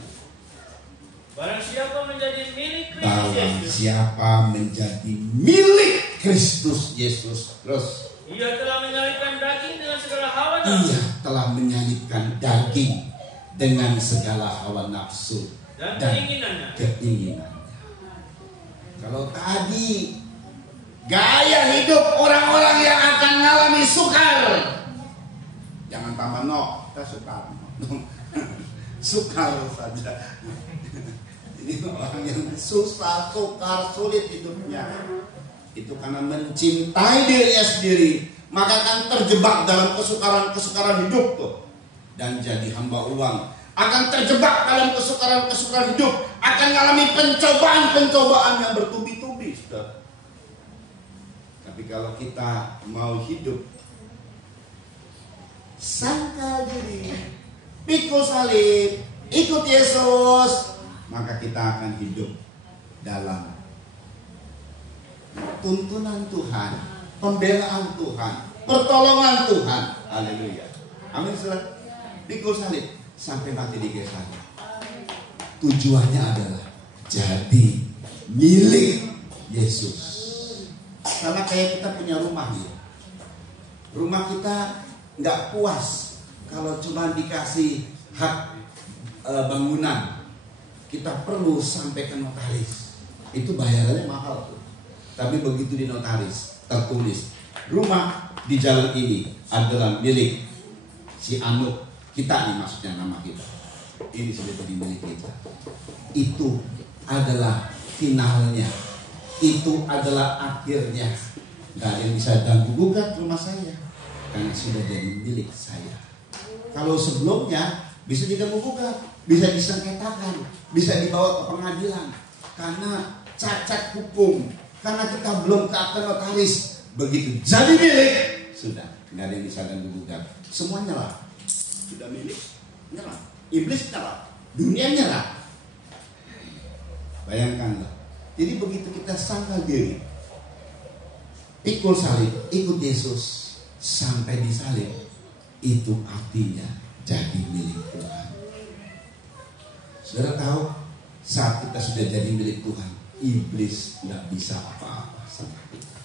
Barang siapa menjadi milik Kristus Barang Yesus, siapa menjadi milik Kristus Yesus, terus ia telah menyalibkan daging dengan segala hawa nafsu. Ia telah menyalibkan daging dengan segala hawa nafsu Dan keinginannya. Kalau tadi gaya hidup orang-orang yang akan mengalami sukar, jangan tambah no, kita sukar. Sukar saja. Ini orang yang susah, sukar, sulit hidupnya. Itu karena mencintai dirinya sendiri, maka akan terjebak dalam kesukaran-kesukaran hidup tuh. Dan jadi hamba uang, akan terjebak dalam kesukaran-kesukaran hidup, akan mengalami pencobaan-pencobaan yang bertubi-tubi. Tapi kalau kita mau hidup sangkal diri, pikul salib, ikut Yesus, maka kita akan hidup dalam tuntunan Tuhan, pembelaan Tuhan, pertolongan Tuhan. Haleluya. Amin. Saudara. Pikul salib sampai mati di kayu salib. Tujuannya adalah jadi milik Yesus. Sama kayak kita punya rumah nih. Rumah kita nggak puas kalau cuma dikasih hak bangunan. Kita perlu sampai ke notaris. Itu bayarannya mahal tuh. Tapi begitu di notaris tertulis rumah di jalan ini adalah milik si Anu, kita nih maksudnya nama kita. Ini sudah jadi milik kita. Itu adalah finalnya. Itu adalah akhirnya. Gak ada yang bisa ganggu gugat rumah saya karena sudah jadi milik saya. Kalau sebelumnya bisa diganggu gugat, bisa disengketakan, bisa dibawa ke pengadilan karena cacat hukum, karena kita belum ke akte notaris. Begitu jadi milik, sudah nggak ada yang bisa ganggu gugat. Semua nyerah, sudah milik, nyerah. Iblis nyerah, dunia nyerah. Bayangkanlah. Jadi begitu kita sangkal diri, pikul salib, ikut Yesus sampai disalib, itu artinya jadi milik Tuhan. Saudara tahu, saat kita sudah jadi milik Tuhan, iblis nggak bisa apa-apa sama kita.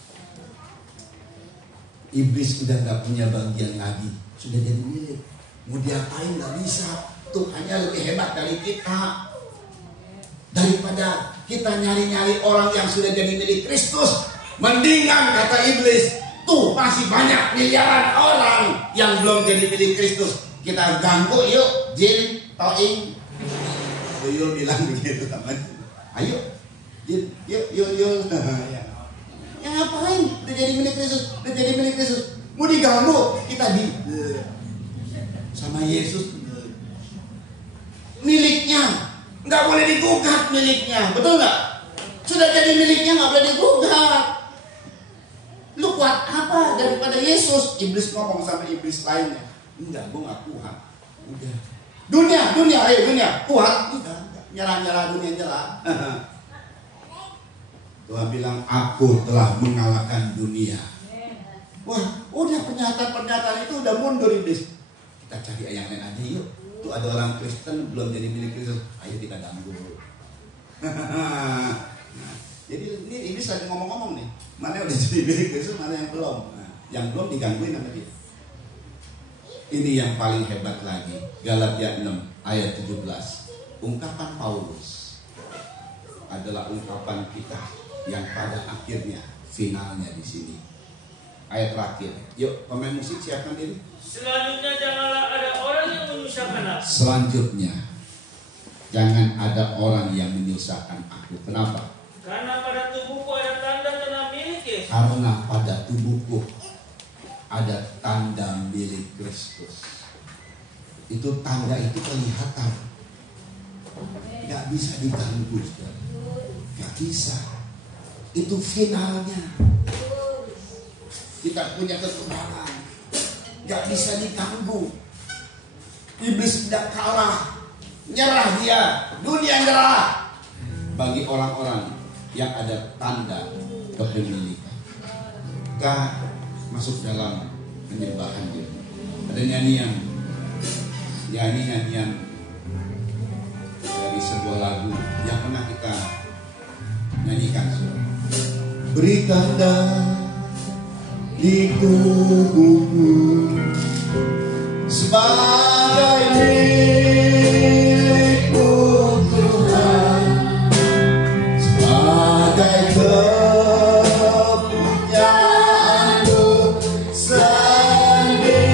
Iblis udah nggak punya bagian lagi, sudah jadi milik. Mau diapain nggak bisa. Tuhannya lebih hebat dari kita. Daripada kita nyari-nyari orang yang sudah jadi milik Kristus, mendingan kata iblis, tuh masih banyak miliaran orang yang belum jadi milik Kristus. Kita ganggu yuk, jin, toing. Tuyul bilang begitu namanya. Ayo, jin, yuk. Ya ngapain? Udah jadi milik Kristus, Mau diganggu, kita sama Yesus. Miliknya nggak boleh digugat, miliknya, betul nggak? Sudah jadi miliknya nggak boleh digugat. Lu kuat apa daripada Yesus? Iblis ngomong sama iblis lainnya, enggak, gue nggak kuat. Udah. Dunia, ayo dunia, kuat? Enggak. Nyerah dunia nyerah. Tuhan bilang, aku telah mengalahkan dunia. Wah, udah pernyataan itu udah mundur iblis. Kita cari yang lain aja yuk. Tuh ada orang Kristen belum jadi milik Kristus, ayo kita ganggu. Nah, jadi ini lagi ngomong-ngomong nih, mana yang udah jadi milik Kristus, mana yang belum. Nah, yang belum digangguin sama dia. Ini yang paling hebat lagi, Galatia 6 ayat 17. Ungkapan Paulus adalah ungkapan kita yang pada akhirnya finalnya di sini. Ayat terakhir. Yuk, pemain musik siapkan diri. Selanjutnya janganlah ada orang yang menyusahkan aku. Selanjutnya jangan ada orang yang menyusahkan aku. Kenapa? Karena pada tubuhku ada tanda-tanda milik Yesus. Karena pada tubuhku ada tanda milik Kristus. Itu tanda itu kelihatan. Gak bisa diganggu. Gak bisa. Itu finalnya. Kita punya kekebalan, gak bisa diganggu. Iblis tidak kalah, nyerah dia, dunia nyerah. Bagi orang-orang yang ada tanda kepemilikan, kita masuk dalam penyembahan dia. Ada nyanyian dari sebuah lagu yang pernah kita nyanyikan. Beri tanda di tubuhmu sebagai milikmu Tuhan, sebagai kepunyaanmu sendiri.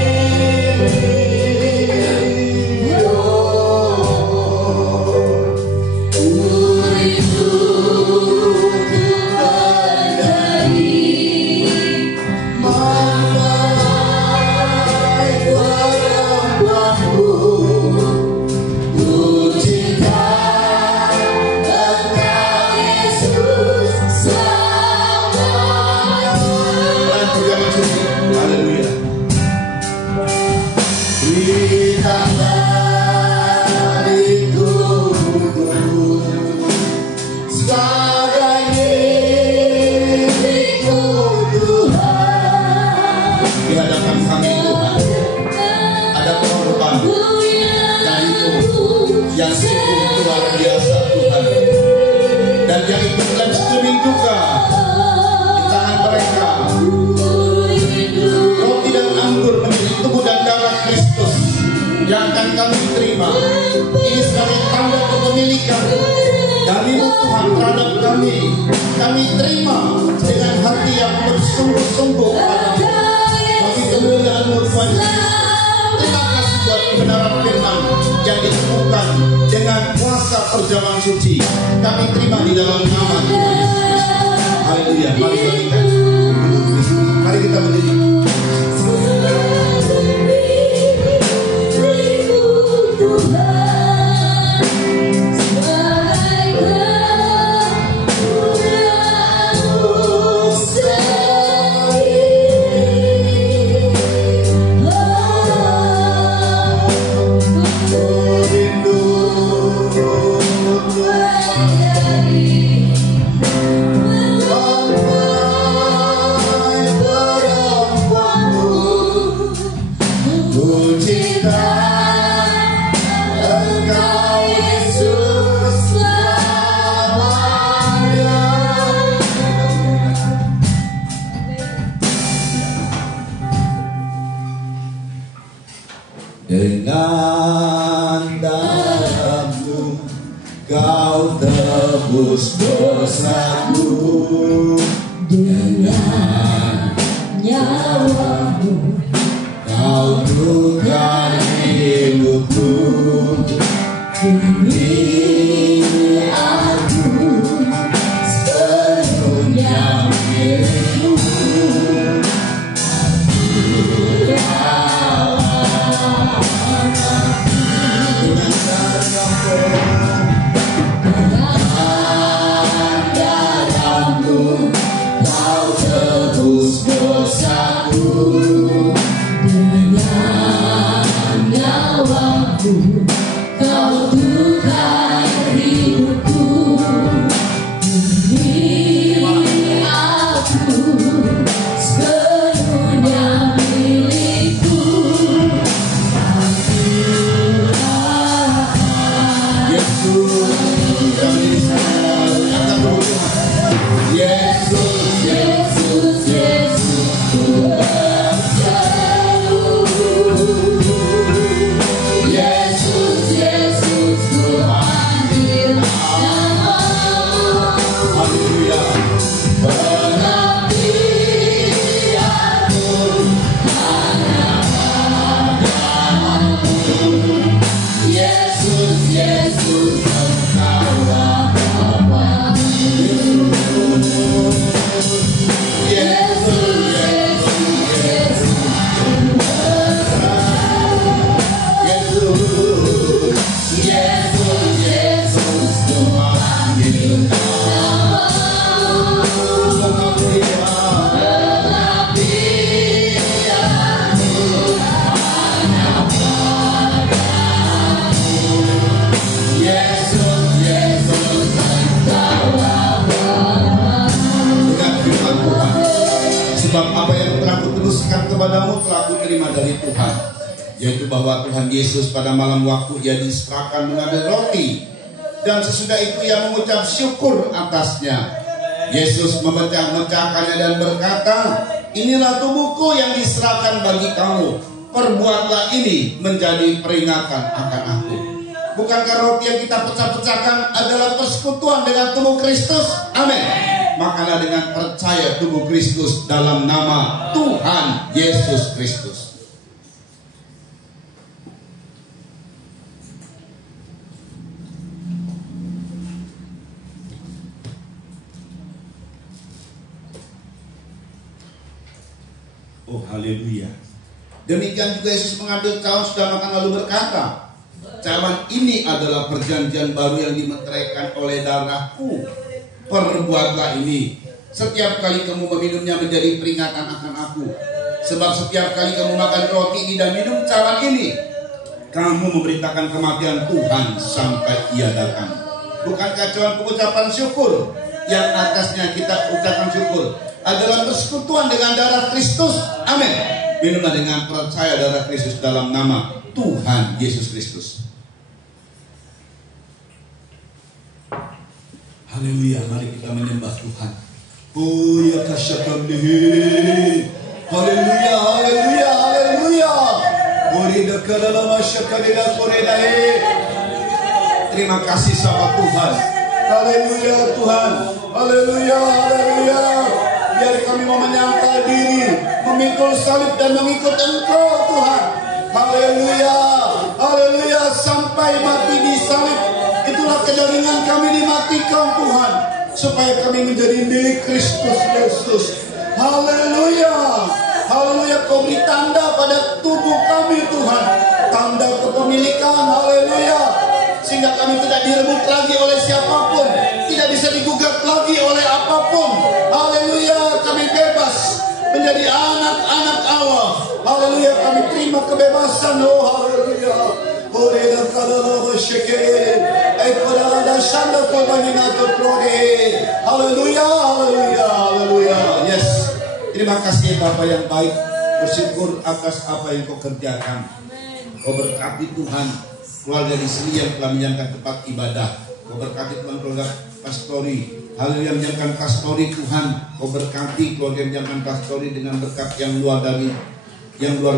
Yang akan kami terima ini sebagai tanda kepemilikan dari Tuhan terhadap kami. Kami terima dengan hati yang bersungguh-sungguh bagi kemuliaan-Mu Tuhan Yesus. Terima kasih buat kebenaran firman yang ditemukan dengan kuasa perjamuan suci. Kami terima di dalam nama Tuhan Yesus. Haleluya. Mari kita berdiri. Dengan darahmu kau tebus dosaku, dengan nyawamu kau tukar hidupku. Kini aku sepenuhnya milikmu. Kau tukar hidupku. Kini aku sepenuhnya milikku. Yesus, Yesus, ku berseru. Yesus, ku panggil namamu. Pengabdianku hanya padamu. Yesus, Engkau Bapa. Sebab apa yang telah kuteruskan kepadamu telah kuterima dari Tuhan, yaitu bahwa Tuhan Yesus pada malam waktu ia diserahkan mengambil roti, dan sesudah itu ia mengucap syukur atasnya. Yesus memecah-mecahkannya dan berkata, inilah tubuhku yang diserahkan bagi kamu. Perbuatlah ini menjadi peringatan akan aku. Bukankah roti yang kita pecah-pecahkan adalah persekutuan dengan tubuh Kristus? Amin. Makalah dengan percaya tubuh Kristus dalam nama Tuhan Yesus Kristus. Oh haleluya. Demikian juga Yesus mengambil cawan sudah makan lalu berkata, cawan ini adalah perjanjian baru yang dimeteraikan oleh darahku. Perbuatlah ini setiap kali kamu meminumnya menjadi peringatan akan aku. Sebab setiap kali kamu makan roti ini dan minum cawan ini, kamu memberitakan kematian Tuhan sampai ia datang. Bukankah cawan pengucapan syukur yang atasnya kita ucapkan syukur adalah persekutuan dengan darah Kristus? Amin. Minumlah dengan percaya darah Kristus dalam nama Tuhan Yesus Kristus. Haleluya, mari kita menyembah Tuhan. Oh ya kasyakamlihi. Haleluya, haleluya, haleluya. Terima kasih sama Tuhan. Haleluya Tuhan. Haleluya, haleluya. Biar kami mau menyangkal diri, memikul salib dan mengikut Engkau Tuhan. Haleluya, haleluya. Sampai mati di salib, itulah kedagingan kami dimatikan Tuhan, supaya kami menjadi milik Kristus Yesus. Haleluya, haleluya. Kau beri tanda pada tubuh kami Tuhan, tanda kepemilikan. Haleluya, sehingga kami tidak direbut lagi oleh siapapun, tidak bisa digugat lagi oleh apapun. Haleluya, kami bebas menjadi anak-anak Allah. Haleluya, kami terima kebebasan. Oh haleluya. Haleluya, haleluya, haleluya. Yes. Terima kasih Bapa yang baik. Bersyukur atas apa yang kau kerjakan. Kau berkati Tuhan keluarga di sini yang telah menyiapkan tempat ibadah. Kau berkati Tuhan keluarga pastori. Haleluya, menyiapkan pastori Tuhan. Kau berkati keluarga yang menyiapkan pastori dengan berkat yang luar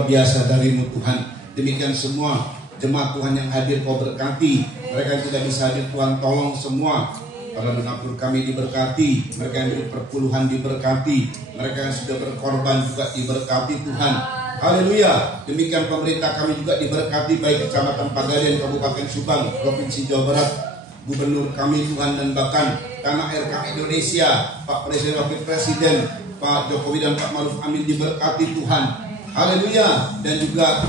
biasa darimu Tuhan. Demikian semua jemaat Tuhan yang hadir Kau berkati. Mereka yang tidak bisa hadir Tuhan tolong semua. Para donatur kami diberkati, mereka yang beri perpuluhan diberkati, mereka yang sudah berkorban juga diberkati Tuhan. Haleluya. Demikian pemerintah kami juga diberkati, baik Kecamatan Pagadian, Kabupaten Subang, Provinsi Jawa Barat, Gubernur kami Tuhan, dan bahkan tanah air kami Indonesia, Pak Presiden, Wakil Presiden, Pak Jokowi dan Pak Maruf Amin diberkati Tuhan. Haleluya. Dan juga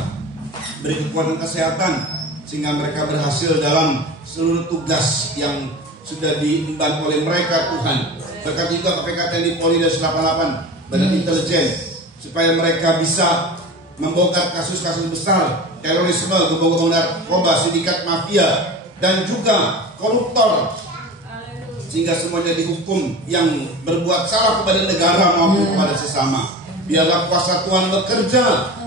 beri kekuatan kesehatan sehingga mereka berhasil dalam seluruh tugas yang sudah diemban oleh mereka Tuhan. Berkati juga KPK TNI Polri dan 88 Badan Intelijen supaya mereka bisa membongkar kasus-kasus besar terorisme, gembong-gembong narkoba, sindikat mafia, dan juga koruptor, sehingga semuanya dihukum yang berbuat salah kepada negara maupun kepada sesama. Biarlah kuasa Tuhan bekerja,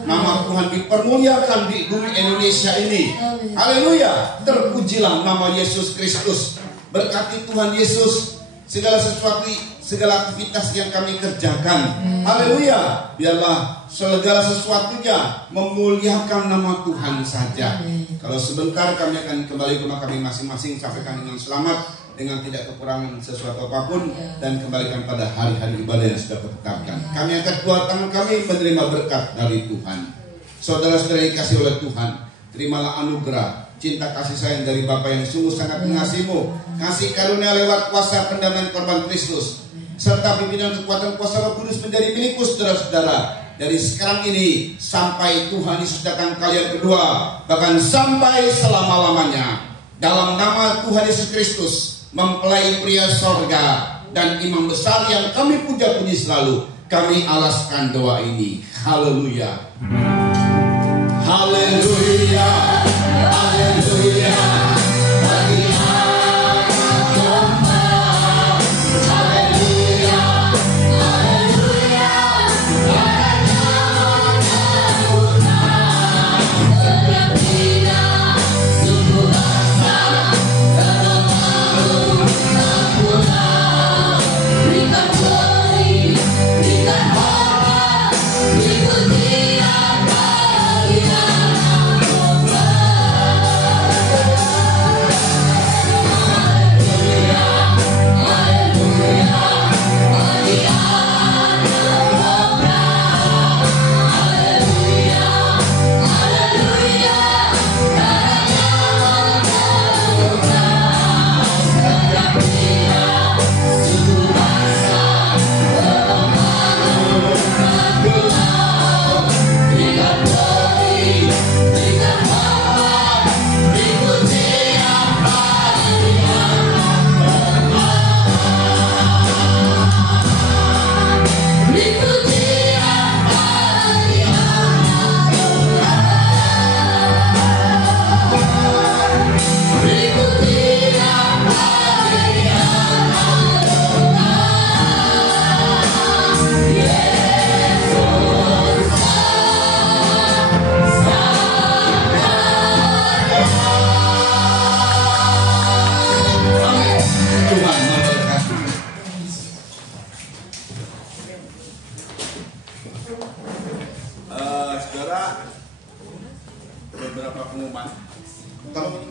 nama Tuhan dipermuliakan di bumi Indonesia ini. Haleluya. Terpujilah nama Yesus Kristus. Berkati Tuhan Yesus segala sesuatu, segala aktivitas yang kami kerjakan. Haleluya. Biarlah segala sesuatunya memuliakan nama Tuhan saja. Kalau sebentar kami akan kembali ke rumah kami masing-masing, sampaikan dengan selamat, dengan tidak kekurangan sesuatu apapun, dan kembalikan pada hari-hari ibadah yang sudah ditetapkan. Kami angkat kedua tangan kami menerima berkat dari Tuhan. Saudara-saudara yang dikasihi oleh Tuhan, terimalah anugerah cinta kasih sayang dari Bapa yang sungguh sangat mengasihimu, kasih karunia lewat kuasa pendamaian korban Kristus, serta pimpinan kekuatan kuasa Roh Kudus menjadi milikmu saudara-saudara, dari sekarang ini sampai Tuhan Yesus datang kali yang kedua, bahkan sampai selama-lamanya. Dalam nama Tuhan Yesus Kristus, mempelai pria sorga dan imam besar yang kami puja-puji selalu, kami alaskan doa ini. Haleluya. Haleluya. Haleluya. Bagi anak domba. Haleluya. Haleluya. Karena Tuhan setiap bina suku bangsa terbaru tak pulang. Berikan glory, berikan hormat, dipujian bagi anak domba. Saudara, beberapa pengumuman. Tolong